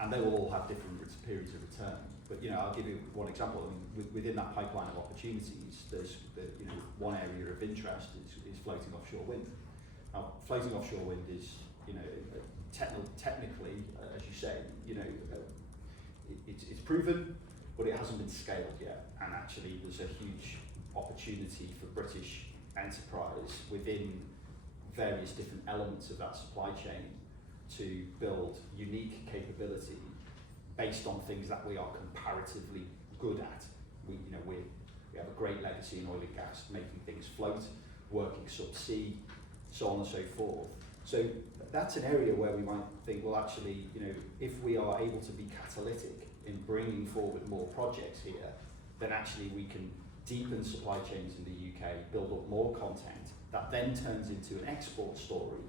And they will all have different periods of return. But I'll give you one example. Within that pipeline of opportunities, there's one area of interest is floating offshore wind. Now, floating offshore wind is technically, as you say, it's proven, but it hasn't been scaled yet. And actually, there's a huge opportunity for British enterprise within various different elements of that supply chain to build unique capability based on things that we are comparatively good at. We have a great legacy in oil and gas, making things float, working subsea, so on and so forth. So that's an area where we might think, well, actually, if we are able to be catalytic in bringing forward more projects here, then actually we can deepen supply chains in the UK, build up more content that then turns into an export story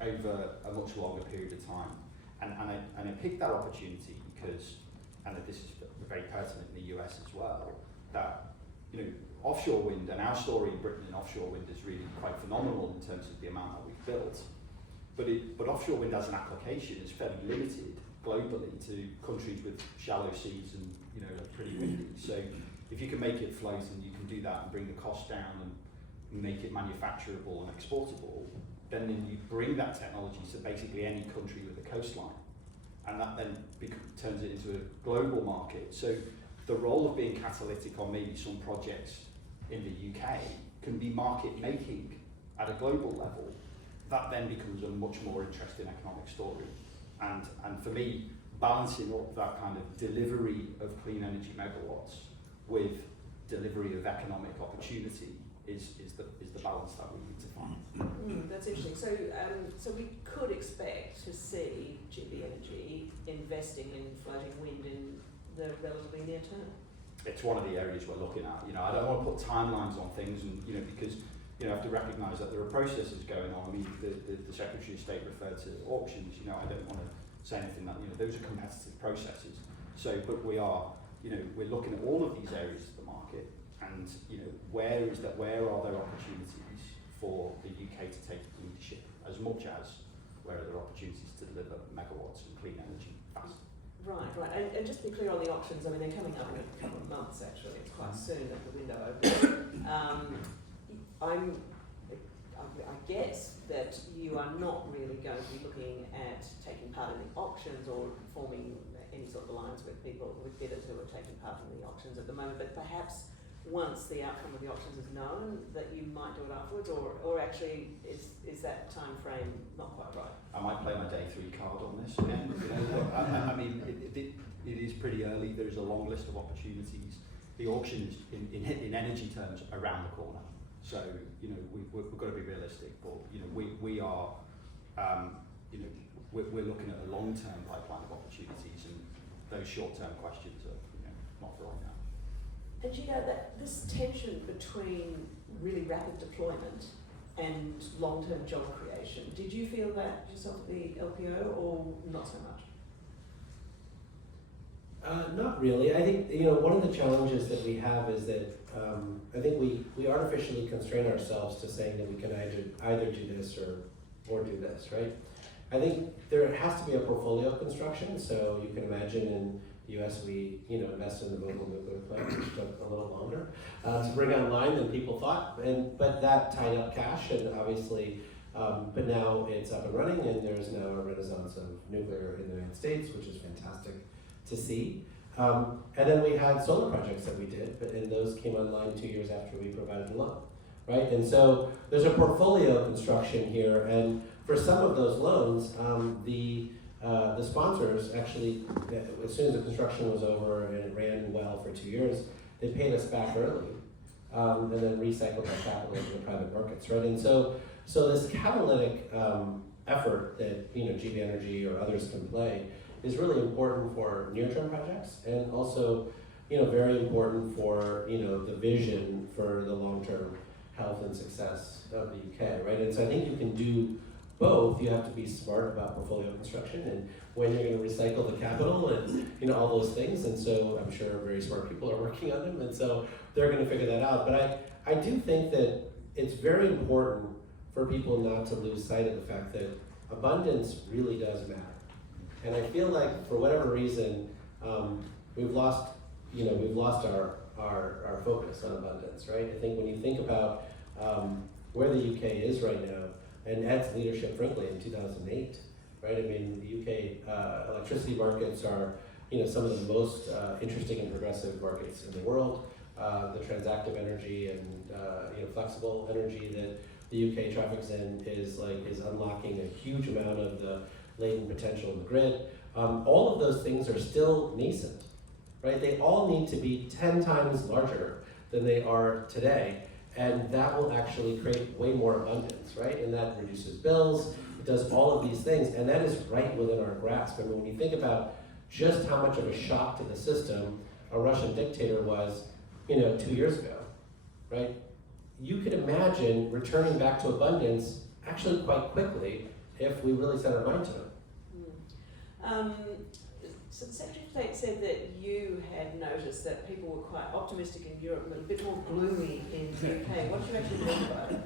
over a much longer period of time. And I picked that opportunity because, and this is very pertinent in the US as well, that offshore wind, and our story in Britain in offshore wind is really quite phenomenal in terms of the amount that we've built. But offshore wind as an application is fairly limited globally to countries with shallow seas and pretty windy. So if you can make it float and you can do that and bring the cost down and make it manufacturable and exportable, then you bring that technology to basically any country with a coastline, and that then turns it into a global market. So the role of being catalytic on maybe some projects in the UK can be market making at a global level. That then becomes a much more interesting economic story. And for me, balancing up that kind of delivery of clean energy megawatts with delivery of economic opportunity is the balance that we need to find. That's interesting. So we could expect to see GB Energy investing in floating wind in the relatively near term. It's one of the areas we're looking at. I don't want to put timelines on things, and because I have to recognise that there are processes going on. I mean, the Secretary of State referred to auctions. I don't want to say anything that those are competitive processes. So, but we are, we're looking at all of these areas of the market, and where are there opportunities for the UK to take leadership, as much as where are there opportunities to deliver megawatts and clean energy fast. Right. And just to be clear on the auctions, I mean, they're coming up in a couple of months, actually. It's quite soon that the window opens. I guess that you are not really going to be looking at taking part in the auctions or forming any sort of alliance with people, with bidders who are taking part in the auctions at the moment, but perhaps once the outcome of the auctions is known, that you might do it afterwards, or actually is that time frame not quite right? I might play my day 3 card on this again. I mean, it is pretty early. There's a long list of opportunities. The auction is, in energy terms, around the corner. So we've got to be realistic. But we are, we're looking at a long-term pipeline of opportunities, and those short-term questions are not for right now. And you know that this tension between really rapid deployment and long-term job creation, did you feel that yourself at the LPO or not so much? Not really. I think one of the challenges that we have is that I think we artificially constrain ourselves to saying that we can either do this or do this, right? I think there has to be a portfolio construction. So you can imagine in the US we invested in the Vogtle nuclear plant, which took a little longer to bring online than people thought, but that tied up cash, and obviously, but now it's up and running, and there's now a renaissance of nuclear in the United States, which is fantastic to see. And then we had solar projects that we did, and those came online 2 years after we provided the loan, right? And so there's a portfolio construction here, and for some of those loans, the sponsors actually, as soon as the construction was over and it ran well for 2 years, they paid us back early, and then recycled that capital into the private markets, right? And so this catalytic effort that GB Energy or others can play is really important for near-term projects, and also very important for the vision for the long-term health and success of the UK, right? And so I think you can do both. You have to be smart about portfolio construction and when you're going to recycle the capital and all those things. And so I'm sure very smart people are working on them, and so they're going to figure that out. But I do think that it's very important for people not to lose sight of the fact that abundance really does matter. And I feel like for whatever reason we've lost our focus on abundance, right? I think when you think about where the UK is right now, and Ed's leadership, frankly, in 2008, right? I mean, the UK electricity markets are, some of the most interesting and progressive markets in the world. The transactive energy and flexible energy that the UK traffics in is unlocking a huge amount of the latent potential in the grid. All of those things are still nascent, right? They all need to be 10 times larger than they are today. And that will actually create way more abundance, right? And that reduces bills, it does all of these things, and that is right within our grasp. I mean, when you think about just how much of a shock to the system a Russian dictator was, 2 years ago, right? You could imagine returning back to abundance actually quite quickly if we really set our mind to it. So the Secretary of State said that you had noticed that people were quite optimistic in Europe and a bit more gloomy in the UK. What did you actually think about it?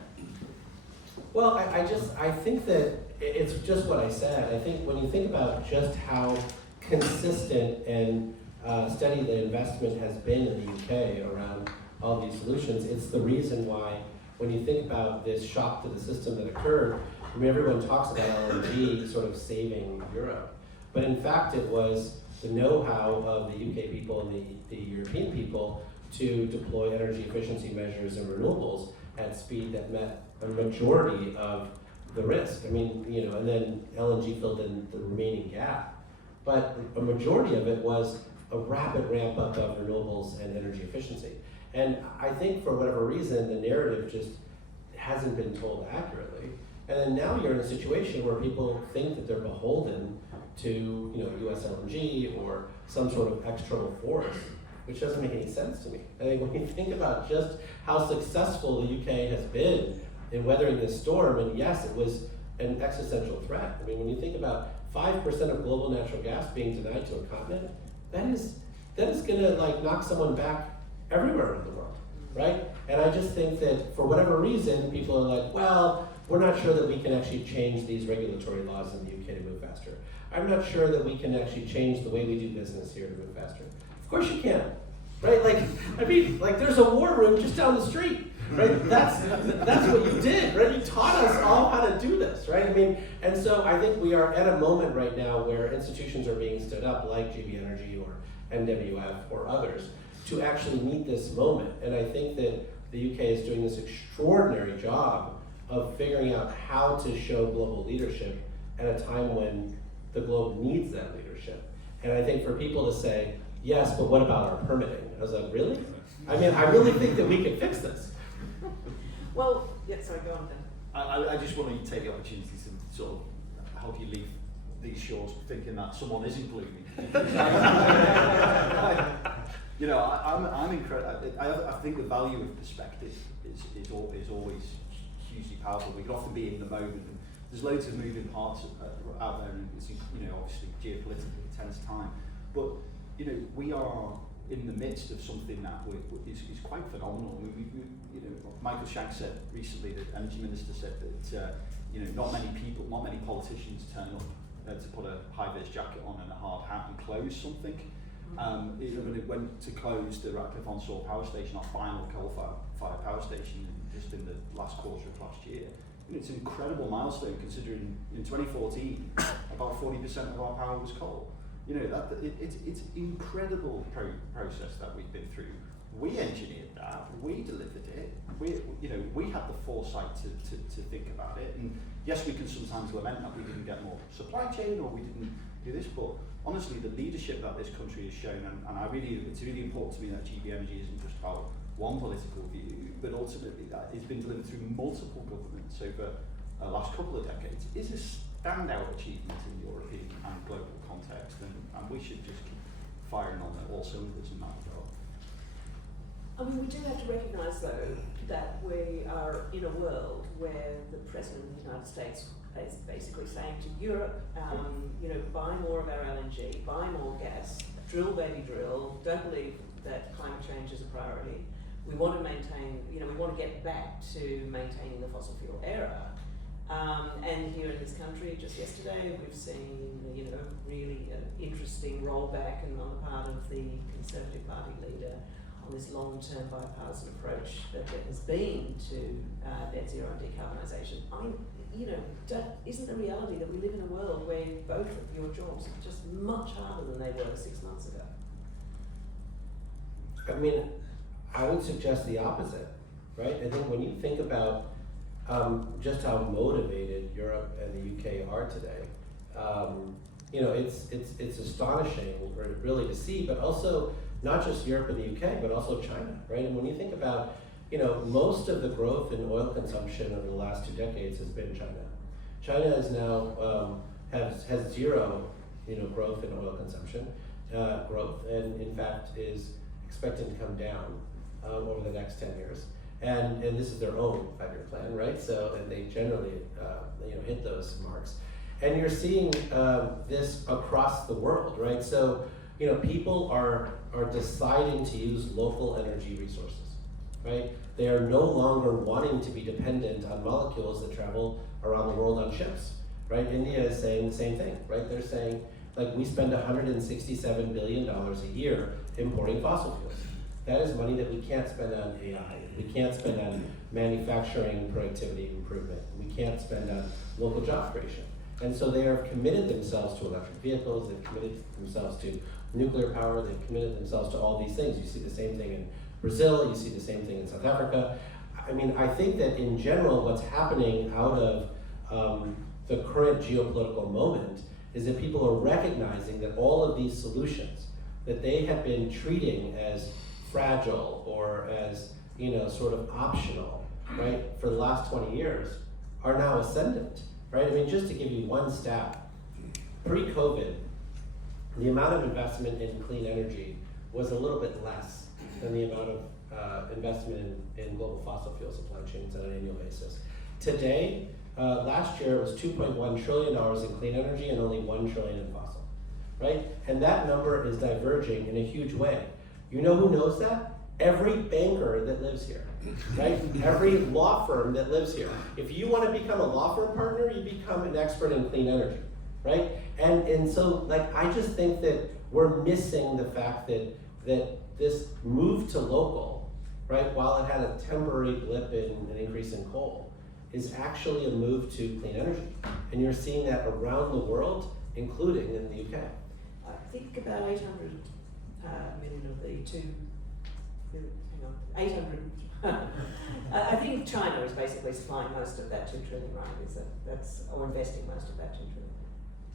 Well, I think that it's just what I said. I think when you think about just how consistent and steady the investment has been in the UK around all these solutions, it's the reason why when you think about this shock to the system that occurred, I mean, everyone talks about LNG sort of saving Europe. But in fact, it was the know-how of the UK people and the European people to deploy energy efficiency measures and renewables at speed that met a majority of the risk. I mean, and then LNG filled in the remaining gap. But a majority of it was a rapid ramp up of renewables and energy efficiency. And I think for whatever reason, the narrative just hasn't been told accurately. And then now you're in a situation where people think that they're beholden to US LNG or some sort of external force, which doesn't make any sense to me. I think when you think about just how successful the UK has been in weathering this storm, and yes, it was an existential threat. I mean, when you think about 5% of global natural gas being denied to a continent, that is gonna knock someone back everywhere in the world, right? And I just think that for whatever reason, people are like, well, we're not sure that we can actually change these regulatory laws in the UK to move faster. I'm not sure that we can actually change the way we do business here to move faster. Of course you can, right? There's a war room just down the street, right? That's what you did, right? You taught us all how to do this, right? I mean, and so I think we are at a moment right now where institutions are being stood up like GB Energy or NWF or others to actually meet this moment. And I think that the UK is doing this extraordinary job of figuring out how to show global leadership at a time when the globe needs that leadership. And I think for people to say, yes, but what about our permitting? I was like, really? I mean, I really think that we can fix this. Well, yeah, sorry, go on then. I just want to take the opportunity to sort of help you leave these shores thinking that someone isn't gloomy. You know, I'm incredible. I think the value of perspective is always hugely powerful. We can often be in the moment. And there's loads of moving parts out there, and it's, you know, obviously geopolitically tense time. But you know, we are in the midst of something that is quite phenomenal. You know, Michael Shank said recently, the energy minister said that you know, not many politicians turn up to put a high-vis jacket on and a hard hat and close something. When it went to close the Ratcliffe-on-Soar power station, our final coal-fired power station, just in the last quarter of last year. And it's an incredible milestone, considering in 2014 about 40% of our power was coal. You know, it's incredible process that we've been through. We engineered that, we delivered it. We had the foresight to think about it. And yes, we can sometimes lament that we didn't get more supply chain or we didn't do this, but honestly, the leadership that this country has shown, and it's really important to me that GB Energy isn't just about one political view, but ultimately that it's been delivered through multiple governments over the last couple of decades, is a standout achievement in European and global context, and we should just keep firing on all cylinders in that regard. I mean, we do have to recognise, though, that we are in a world where the President of the United States is basically saying to Europe, you know, buy more of our LNG, buy more gas, drill baby drill, don't believe that climate change is a priority. We want to maintain, you know, we want to get back to maintaining the fossil fuel era. And here in this country, just yesterday, we've seen, you know, really an interesting rollback and on the part of the Conservative Party leader on this long-term bipartisan approach that there has been to net zero and decarbonisation. I mean, you know, isn't the reality that we live in a world where both of your jobs are just much harder than they were 6 months ago? I mean, I would suggest the opposite, right? I think when you think about just how motivated Europe and the UK are today, you know, it's astonishing really to see, but also not just Europe and the UK, but also China, right? And when you think about, you know, most of the growth in oil consumption over the last 2 decades has been China. China is now has zero, you know, growth in oil consumption growth, and in fact is expecting to come down over the next 10 years. And this is their own 5-year plan, right? So, and they generally, you know, hit those marks. And you're seeing this across the world, right? So, you know, people are deciding to use local energy resources, right? They are no longer wanting to be dependent on molecules that travel around the world on ships, right? India is saying the same thing, right? They're saying, like, we spend $167 billion a year importing fossil fuels. That is money that we can't spend on AI. We can't spend on manufacturing productivity improvement. We can't spend on local job creation. And so they have committed themselves to electric vehicles, they've committed themselves to nuclear power, they've committed themselves to all these things. You see the same thing in Brazil, you see the same thing in South Africa. I mean, I think that in general, what's happening out of the current geopolitical moment is that people are recognizing that all of these solutions that they have been treating as fragile or as, you know, sort of optional, right, for the last 20 years are now ascendant, right? I mean, just to give you one stat, pre-COVID, the amount of investment in clean energy was a little bit less than the amount of investment in global fossil fuel supply chains on an annual basis. Today, last year it was $2.1 trillion in clean energy and only $1 trillion in fossil, right? And that number is diverging in a huge way. You know who knows that? Every banker that lives here, right? Every law firm that lives here. If you want to become a law firm partner, you become an expert in clean energy, right? And so, like, I just think that we're missing the fact that this move to local, right, while it had a temporary blip in an increase in coal, is actually a move to clean energy. And you're seeing that around the world, including in the UK. I think about 800 million of the 800. I think China is basically supplying most of that 2 trillion, right? Or investing most of that 2 trillion?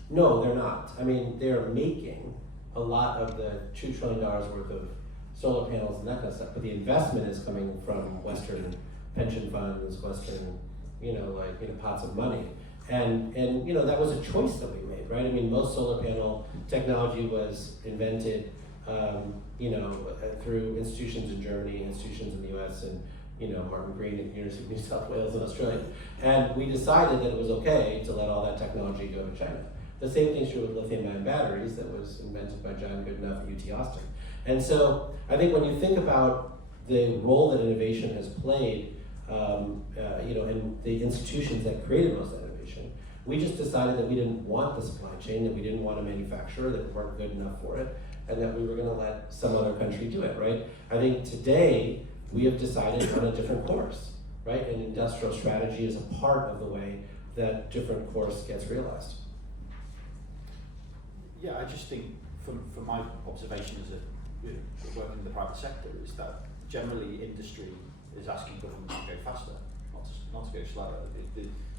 No, they're not. I mean, they're making a lot of the $2 trillion worth of solar panels and that kind of stuff, but the investment is coming from Western pension funds, Western, pots of money. And you know, that was a choice that we made, right? I mean, most solar panel technology was invented, you know, through institutions in Germany, institutions in the US, and you know, Martin Green at the University of New South Wales in Australia. And we decided that it was okay to let all that technology go to China. The same thing's true with lithium-ion batteries that was invented by John Goodenough at UT Austin. And so I think when you think about the role that innovation has played, you know, in the institutions that created most of that innovation, we just decided that we didn't want the supply chain, that we didn't want a manufacturer, that we weren't good enough for it, and that we were going to let some other country do it, right? I think today we have decided on a different course, right? And industrial strategy is a part of the way that different course gets realized. Yeah, I just think from my observation as a working in the private sector is that generally industry is asking government to go faster, not to go slower.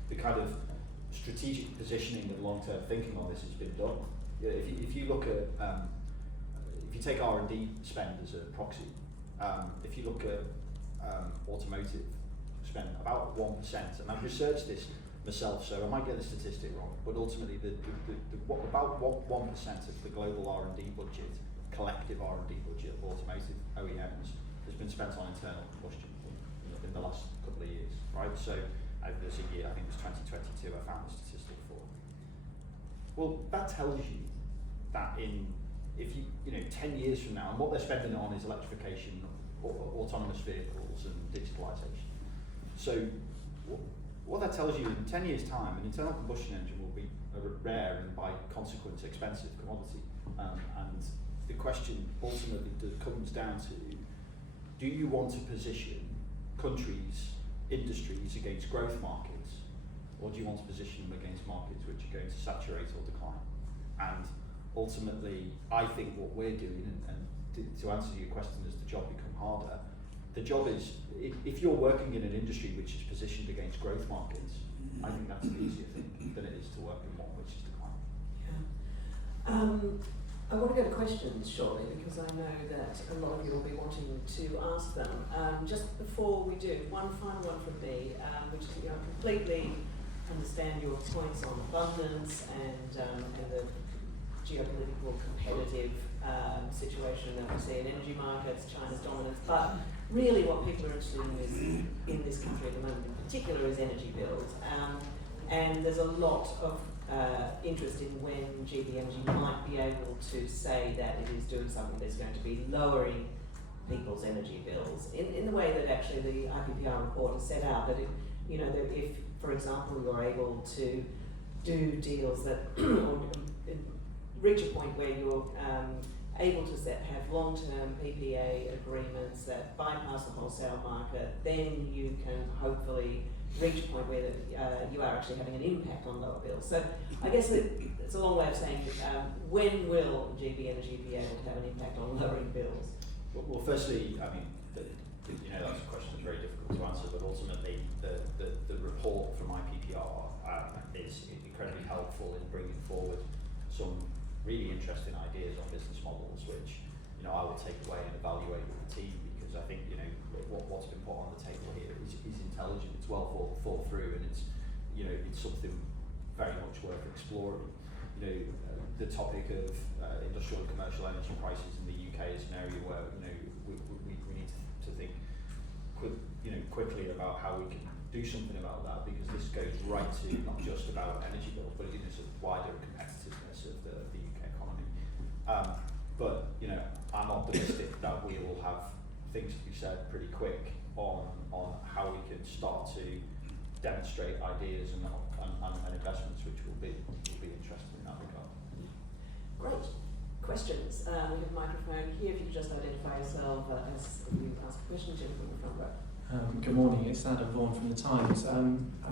The kind of strategic positioning and long-term thinking on this has been done. If you look at if you take R&D spend as a proxy, if you look at automotive spend, about 1%, and I've researched this myself, so I might get the statistic wrong, but ultimately about 1% of the global R&D budget, collective R&D budget of automotive OEMs has been spent on internal combustion in the last couple of years, right? So there's a year, I think it was 2022, I found the statistic for. Well, that tells you that if you know 10 years from now, and what they're spending it on is electrification, autonomous vehicles, and digitalisation. So what that tells you in 10 years' time, an internal combustion engine will be a rare and by consequence expensive commodity. And the question ultimately comes down to, do you want to position countries, industries against growth markets, or do you want to position them against markets which are going to saturate or decline? And ultimately, I think what we're doing, and to answer your question, does the job become harder? The job is, if you're working in an industry which is positioned against growth markets, I think that's an easier thing than it is to work in one which is declining. Yeah. I want to go to questions shortly because I know that a lot of you will be wanting to ask them. Just before we do, one final one from me, which is, I completely understand your points on abundance and the geopolitical competitive situation that we see in energy markets, China's dominance, but really what people are interested in in this country at the moment in particular is energy bills. And there's a lot of interest in when GB Energy might be able to say that it is doing something that's going to be lowering people's energy bills in the way that actually the IPPR report has set out, that if, for example, you're able to do deals that or reach a point where you're able to have long-term PPA agreements that bypass the wholesale market, then you can hopefully reach a point where you are actually having an impact on lower bills. So I guess it's a long way of saying, when will GB Energy be able to have an impact on lowering bills? Well, firstly, I mean, that's a question that's very difficult to answer, but ultimately the report from IPPR is incredibly helpful in bringing forward some really interesting ideas on business models, which I will take away and evaluate with the team, because I think what's been put on the table here is intelligent, it's well thought through, and it's it's something very much worth exploring. The topic of industrial and commercial energy prices in the UK is an area where we need to think quickly about how we can do something about that, because this goes right to not just about energy bills, but it's a wider competitiveness of the UK economy. But I'm optimistic that we will have things to be said pretty quick on how we can start to demonstrate ideas and investments which will be interesting in that regard. Great. Questions? We have a microphone here. If you could just identify yourself as you ask a question, Jennifer in the front row. Good morning, it's Adam Vaughan from The Times.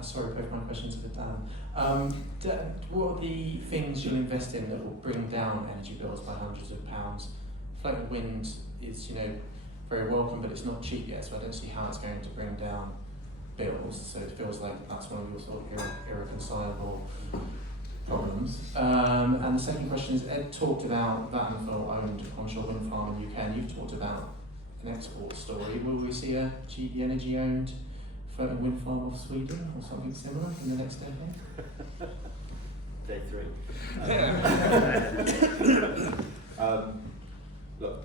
Sorry, both my questions are for Dan. What are the things you'll invest in that will bring down energy bills by hundreds of pounds? Floating wind is, very welcome, but it's not cheap yet, so I don't see how it's going to bring down bills. So it feels like that's one of your sort of irreconcilable problems. And the second question is, Ed talked about Vattenfall-owned onshore wind farm in the UK, and you've talked about an export story. Will we see a GB Energy-owned floating wind farm off Sweden or something similar in the next decade? Day 3. Look,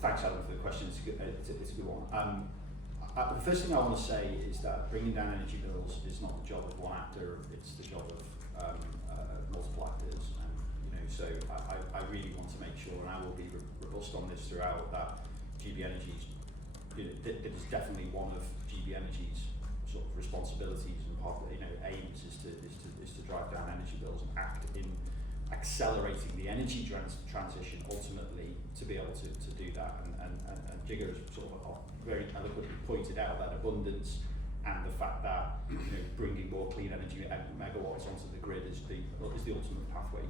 thanks Adam for the question, it's a good one. The first thing I want to say is that bringing down energy bills is not the job of one actor, it's the job of multiple actors. And so I really want to make sure, and I will be robust on this throughout, that GB Energy's, it is definitely one of GB Energy's sort of responsibilities and part of, aims is to drive down energy bills and act in accelerating the energy transition ultimately to be able to do that. And Jigger has sort of very eloquently pointed out that abundance and the fact that bringing more clean energy megawatts onto the grid is the ultimate pathway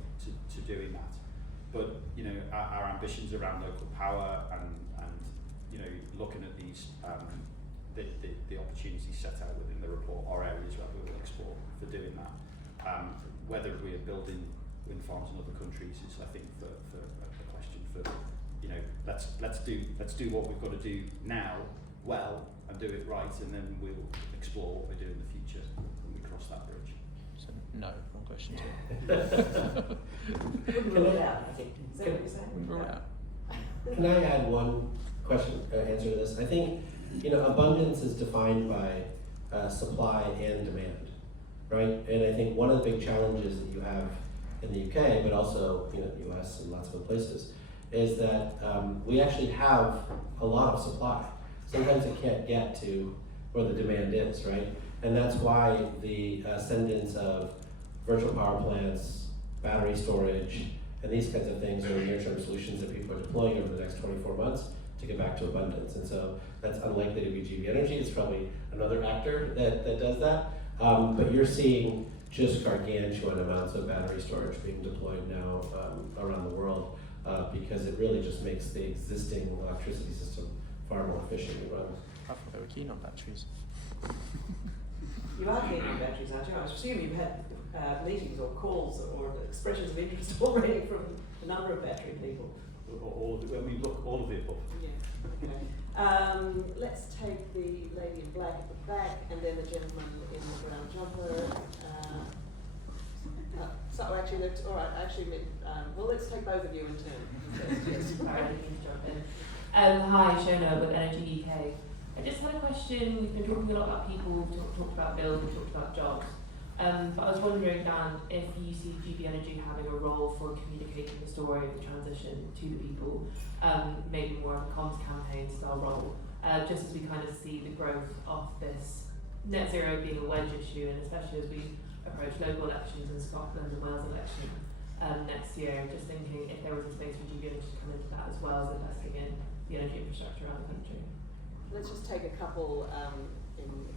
to doing that. But our ambitions around local power and looking at these the opportunities set out within the report are areas that we will explore for doing that. Whether we are building wind farms in other countries is, I think, for a question for let's do what we've got to do now well and do it right, and then we'll explore what we do in the future when we cross that bridge. So no, wrong question too. Wouldn't rule it out, I think. Is that what you're saying? Rule it out. Can I add one question answer to this? I think abundance is defined by supply and demand, right? And I think one of the big challenges that you have in the UK, but also the US and lots of other places, is that we actually have a lot of supply. Sometimes it can't get to where the demand is, right? And that's why the ascendance of virtual power plants, battery storage, and these kinds of things are near-term solutions that people are deploying over the next 24 months to get back to abundance. And so that's unlikely to be GB Energy. It's probably another actor that does that. But you're seeing just gargantuan amounts of battery storage being deployed now around the world because it really just makes the existing electricity system far more efficient to run. I thought they were keen on batteries. You are keen on batteries, aren't you? I assume you've had meetings or calls or expressions of interest already from a number of battery people. All of the above. Yeah. Okay. Let's take the lady in black at the back, and then the gentleman in the brown jumper. So actually, let's let's take both of you in turn. Yes. Hi, Shona with Energy UK. I just had a question. We've been talking a lot about people, we've talked about bills, we've talked about jobs. But I was wondering, Dan, if you see GB Energy having a role for communicating the story of the transition to the people, maybe more of a comms campaign style role, just as we kind of see the growth of this net zero being a wedge issue, and especially as we approach local elections in Scotland and Wales election next year, just thinking if there was a space for GB Energy to come into that as well as investing in the energy infrastructure around the country. Let's just take a couple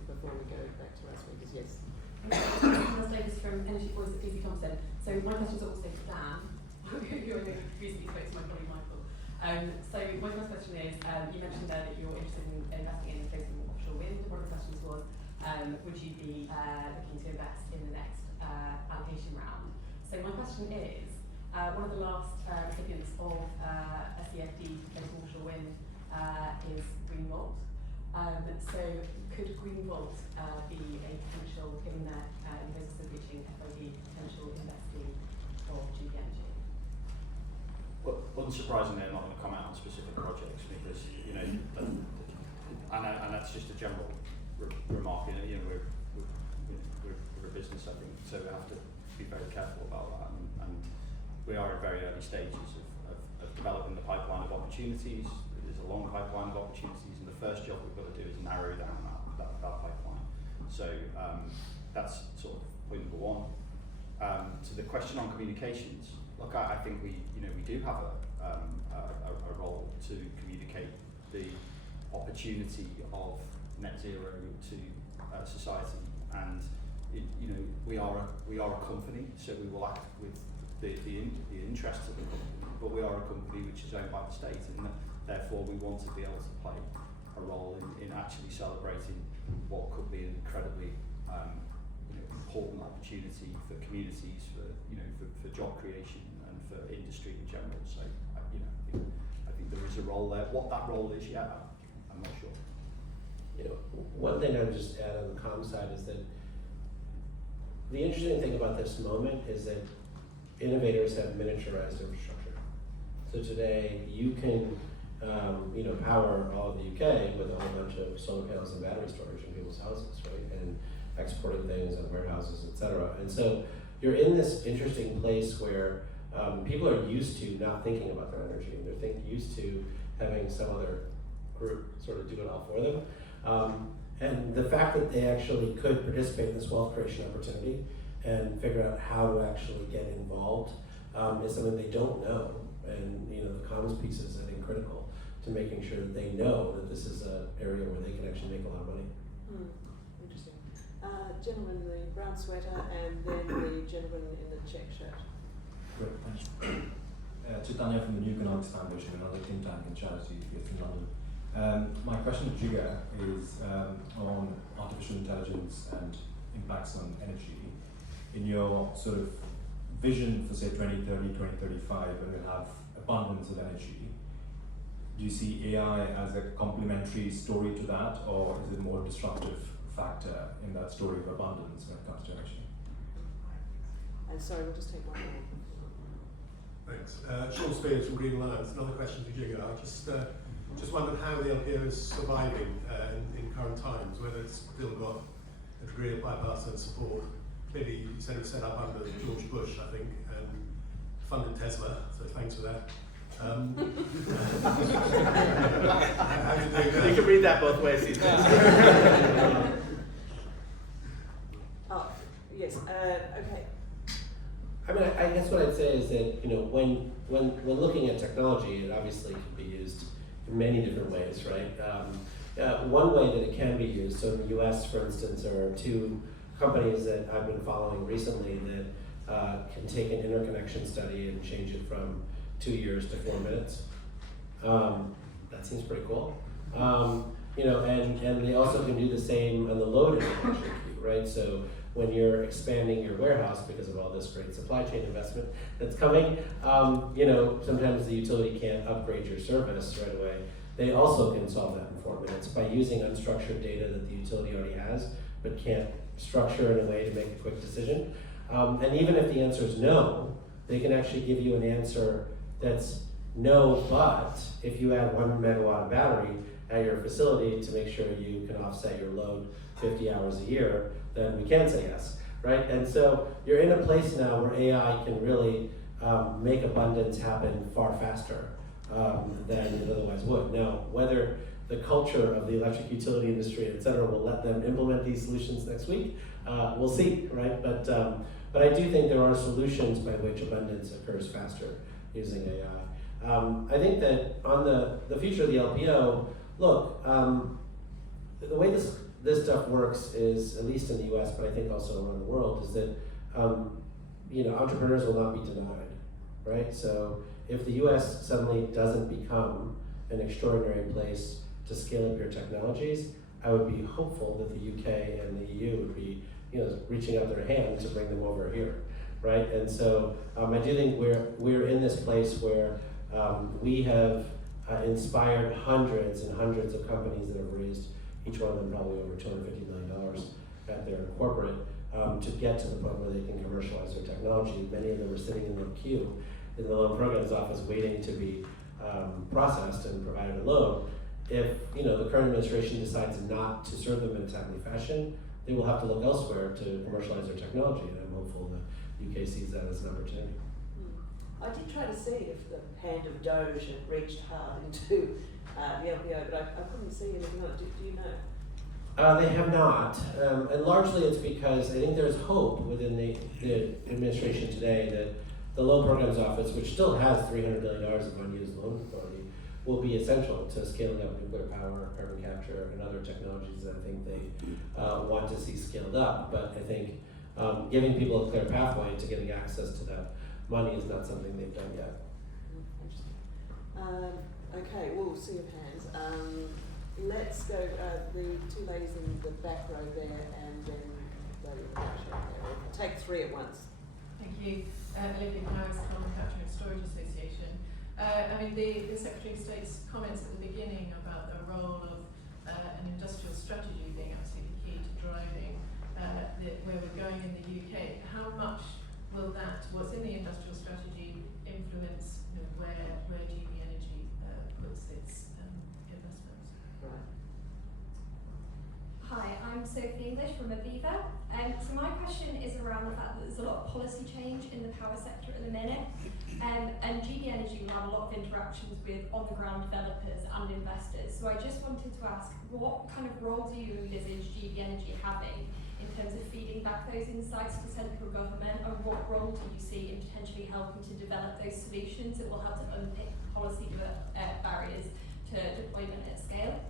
before we go back to our speakers. Yes. Hannah Davis from Energy Voice at PC Thompson. So my question is also to Dan, who recently spoke to my colleague Michael. So my first question is, you mentioned there that you're interested in investing in floating offshore wind. One of the questions was, would you be looking to invest in the next allocation round? So my question is, one of the last recipients of SEFD floating offshore wind is Greenvolt. So could Greenvolt be a potential, given that in process of reaching FID, potential investee of GB Energy? Well, unsurprisingly, I'm not going to comment on specific projects because and that's just a general remark. We're a business, I think, so we have to be very careful about that. And we are in very early stages of developing the pipeline of opportunities. There's a long pipeline of opportunities, and the first job we've got to do is narrow down that pipeline. So that's sort of point number one. To the question on communications, look, I think we do have a role to communicate the opportunity of net zero to society, and we are a company, so we will act with the interests of the company, but we are a company which is owned by the state, and therefore we want to be able to play a role in actually celebrating what could be an incredibly important opportunity for communities, for job creation and for industry in general. So I think there is a role there. What that role is yet, I'm not sure. one thing I would just add on the comm side is that the interesting thing about this moment is that innovators have miniaturized infrastructure. So today you can power all of the UK with a whole bunch of solar panels and battery storage in people's houses, right? And exporting things and warehouses, et cetera. And so you're in this interesting place where people are used to not thinking about their energy. They're used to having some other group sort of do it all for them. And the fact that they actually could participate in this wealth creation opportunity and figure out how to actually get involved is something they don't know. And the comms piece is, I think, critical to making sure that they know that this is an area where they can actually make a lot of money. Interesting. Gentleman in the brown sweater and then the gentleman in the check shirt. Great, thanks. Chitanya from the New Economics Foundation, another think tank and charity based in London. My question to Jigar is on artificial intelligence and impacts on energy. In your sort of vision for say 2030, 2035, when we'll have abundance of energy, do you see AI as a complementary story to that, or is it more a disruptive factor in that story of abundance when it comes to energy? And sorry, we'll just take one more. Thanks. Sean Spears from Green Alliance. Another question to Jigar. I just wondered how the LPO is surviving in current times, whether it's still got a degree of bipartisan support. Clearly, you said it was set up under George Bush, I think, and funded Tesla, so thanks for that. How do you think that? You can read that both ways these days. Yes, okay. I mean, I guess what I'd say is that when looking at technology, it obviously can be used in many different ways, right? One way that it can be used. So in the U.S., for instance, there are two companies that I've been following recently that can take an interconnection study and change it from 2 years to 4 minutes. That seems pretty cool. And they also can do the same on the load interconnection queue, right? So when you're expanding your warehouse because of all this great supply chain investment that's coming, sometimes the utility can't upgrade your service right away. They also can solve that in 4 minutes by using unstructured data that the utility already has, but can't structure in a way to make a quick decision. And even if the answer is no, they can actually give you an answer that's no, but if you add 1 megawatt of battery at your facility to make sure you can offset your load 50 hours a year, then we can say yes, right? And so you're in a place now where AI can really make abundance happen far faster than it otherwise would. Now, whether the culture of the electric utility industry, et cetera, will let them implement these solutions next week, we'll see, right? But I do think there are solutions by which abundance occurs faster using AI. I think that on the future of the LPO, look, the way this stuff works is, at least in the US, but I think also around the world, is that entrepreneurs will not be denied, right? So if the US suddenly doesn't become an extraordinary place to scale up your technologies, I would be hopeful that the UK and the EU would be reaching out their hand to bring them over here, right? And so I do think we're in this place where we have inspired hundreds and hundreds of companies that have raised, each one of them probably over $250 million at their corporate, to get to the point where they can commercialize their technology. Many of them are sitting in the queue in the loan programs office waiting to be processed and provided a loan. If the current administration decides not to serve them in a timely fashion, they will have to look elsewhere to commercialize their technology, and I'm hopeful the UK sees that as an opportunity. I did try to see if the hand of Doge had reached hard into the LPO, but I couldn't see anything on it. Do you know? They have not, and largely it's because I think there's hope within the administration today that the Loan Programs Office, which still has $300 billion of unused loan authority, will be essential to scaling up nuclear power, carbon capture, and other technologies that I think they want to see scaled up. But I think giving people a clear pathway to getting access to that money is not something they've done yet. Interesting. Okay, we'll see your hands. Let's go, the two ladies in the back row there, and then the lady in the back row there. We'll take three at once. Thank you. Olivia Harris from the Capture and Storage Association. The Secretary of State's comments at the beginning about the role of an industrial strategy being absolutely key to driving where we're going in the UK. How much will what's in the industrial strategy, influence where GB Energy puts its investments? Right. Hi, I'm Sophie English from Aviva. So my question is around the fact that there's a lot of policy change in the power sector at the minute, and GB Energy will have a lot of interactions with on-the-ground developers and investors. So I just wanted to ask, what kind of role do you envisage GB Energy having in terms of feeding back those insights to central government, and what role do you see in potentially helping to develop those solutions that will help to unpick policy barriers to deployment at scale?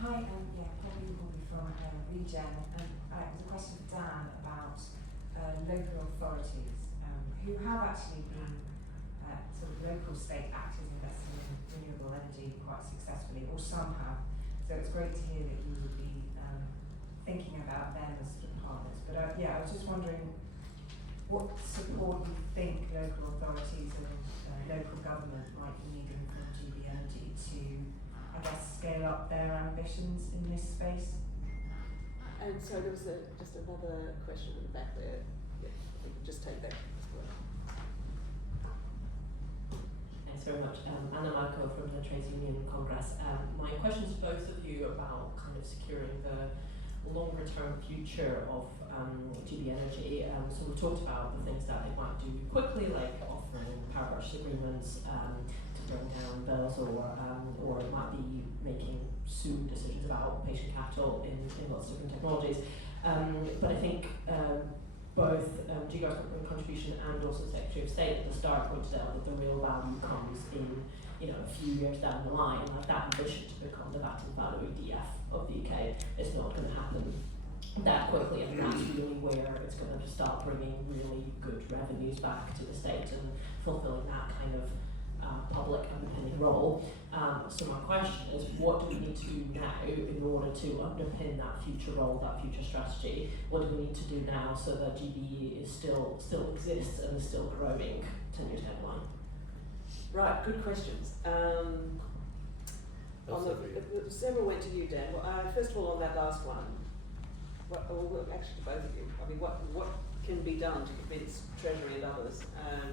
Hi, Kelly Hawley from Regen. It was a question for Dan about local authorities who have actually been sort of local state actors investing in renewable energy quite successfully, or some have. So it's great to hear that you would be thinking about them as sort of partners. But I was just wondering what support you think local authorities and local government might be needing from GB Energy to, I guess, scale up their ambitions in this space. And so there was just another question in the back there. Yeah, we can just take that as well. Thanks very much. Anna Marco from the Trades Union Congress. My question is to both of you about kind of securing the longer term future of GB Energy. So we've talked about the things that they might do quickly, like offering power purchase agreements to bring down bills, or it might be making soon decisions about patient capital in lots of different technologies. But I think both Jigar's contribution and also the Secretary of State at the start pointed out that the real value comes in a few years down the line. Like that ambition to become the Vattenfall EDF of the UK is not going to happen that quickly, and that's really where it's going to start bringing really good revenues back to the state and fulfilling that kind of public underpinning role. So my question is, what do we need to do now in order to underpin that future role, that future strategy? What do we need to do now so that GB is still exists and is still growing 10 years down the line? Right, good questions. Several went to you, Dan. First of all, on that last one, actually to both of you, I mean, what can be done to convince Treasury and others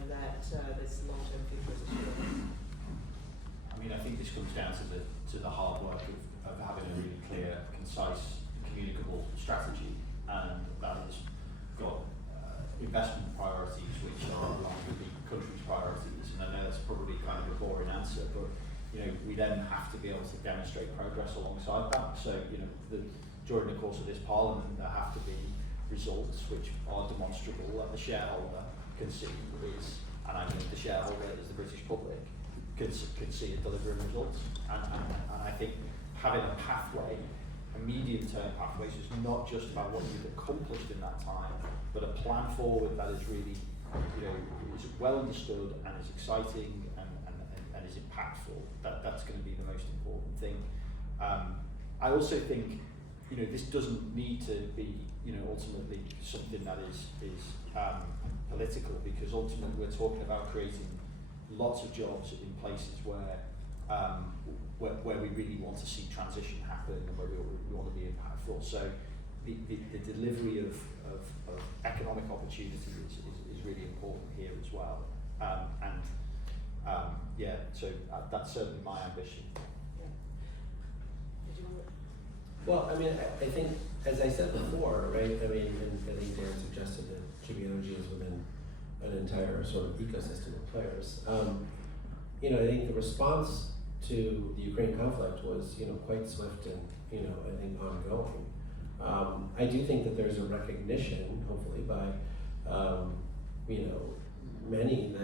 that this long-term future is assured? I mean, I think this comes down to the hard work of having a really clear, concise, communicable strategy, and that has got investment priorities which are aligned with the country's priorities. And I know that's probably kind of a boring answer, but we then have to be able to demonstrate progress alongside that. So during the course of this Parliament, there have to be results which are demonstrable that the shareholder can see and I mean the shareholder is the British public, can see it delivering results. And I think having a pathway, a medium-term pathway, so it's not just about what you've accomplished in that time, but a plan forward that is really, is well understood and is exciting and is impactful. That's going to be the most important thing. I also think, this doesn't need to be, ultimately something that is political, because ultimately we're talking about creating lots of jobs in places where we really want to see transition happen and where we want to be impactful. So the delivery of economic opportunity is really important here as well. So that's certainly my ambition. Well, I mean, I think, as I said before, right, I mean, and I think Dan suggested that GB Energy is within an entire sort of ecosystem of players. I think the response to the Ukraine conflict was, quite swift and, I think ongoing. I do think that there's a recognition, hopefully by, many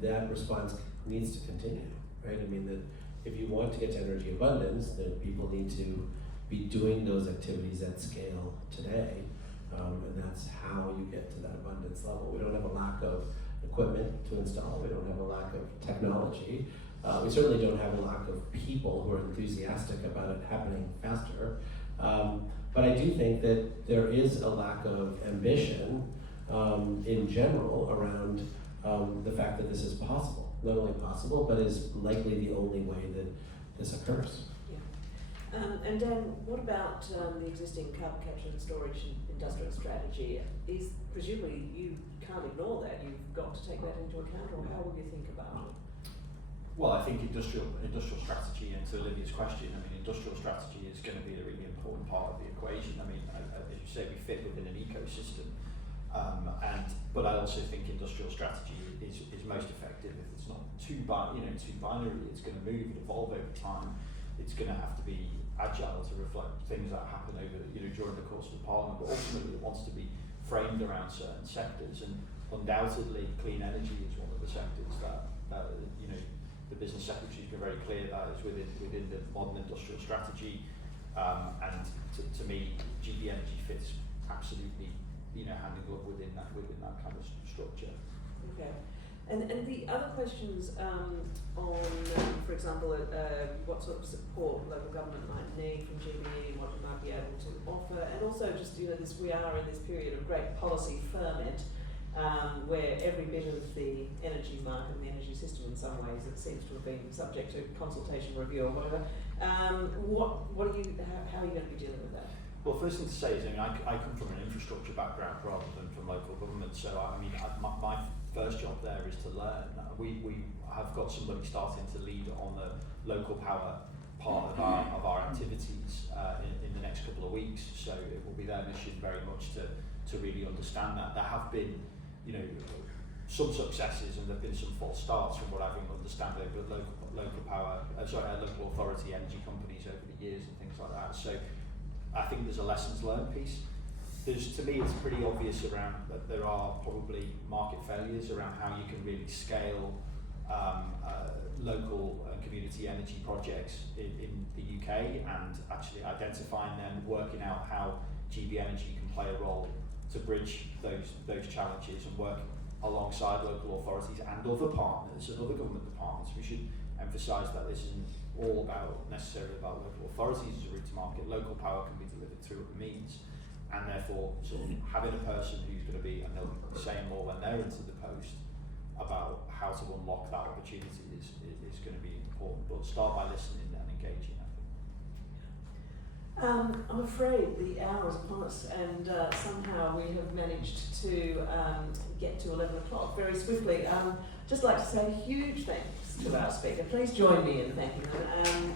that response needs to continue, right? I mean, that if you want to get to energy abundance, then people need to be doing those activities at scale today, and that's how you get to that abundance level. We don't have a lack of equipment to install, we don't have a lack of technology, we certainly don't have a lack of people who are enthusiastic about it happening faster, but I do think that there is a lack of ambition in general around the fact that this is possible. Not only possible, but is likely the only way that this occurs. And Dan, what about the existing carbon capture and storage industrial strategy? Is presumably you can't ignore that. You've got to take that into account, or how will you think about it? Well, I think industrial strategy, and to Olivia's question, I mean, industrial strategy is going to be a really important part of the equation. I mean, as you say, we fit within an ecosystem, but I also think industrial strategy is most effective if it's not too binary. It's going to move and evolve over time. It's going to have to be agile to reflect things that happen over during the course of the Parliament, but ultimately it wants to be framed around certain sectors, and undoubtedly clean energy is one of the sectors that the business secretary has been very clear that is within the modern industrial strategy, and to me GB Energy fits absolutely hand in glove within that kind of structure. Okay. And the other questions on, for example, what sort of support local government might need from GB, what it might be able to offer, and also just we are in this period of great policy ferment, where every bit of the energy market and the energy system, in some ways, it seems to have been subject to consultation, review, or whatever. How are you going to be dealing with that? Well, first thing to say is, I come from an infrastructure background rather than from local government, so my first job there is to learn. We have got somebody starting to lead on the local power part of our activities in the next couple of weeks, so it will be their mission very much to really understand that. There have been some successes and there have been some false starts from what I can understand over local authority energy companies over the years and things like that. So I think there's a lessons learned piece. To me, it's pretty obvious around that there are probably market failures around how you can really scale local community energy projects in the UK, and actually identifying them, working out how GB Energy can play a role to bridge those challenges and work alongside local authorities and other partners and other government departments. We should emphasise that this isn't all necessarily about local authorities as a route to market. Local power can be delivered through other means, and therefore sort of having a person who's going to be, and they'll be saying more when they're into the post about how to unlock that opportunity is going to be important. But start by listening and engaging, I think. I'm afraid the hour is upon us, and somehow we have managed to get to 11 o'clock very swiftly. Just like to say huge thanks to our speaker. Please join me in thanking them.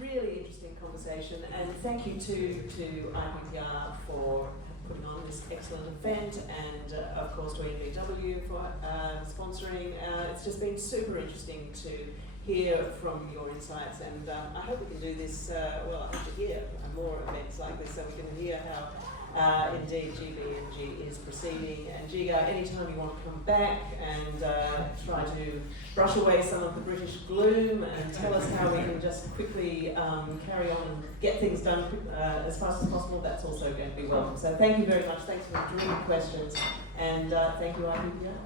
Really interesting conversation, and thank you to IPPR for putting on this excellent event, and of course to EnBW for sponsoring. It's just been super interesting to hear from your insights, and I hope we can do this, I hope to hear more events like this so we can hear how indeed GB Energy is proceeding. And Giga, anytime you want to come back and try to brush away some of the British gloom and tell us how we can just quickly carry on and get things done as fast as possible, that's also going to be welcome. So thank you very much. Thanks for the questions, and thank you, IPPR.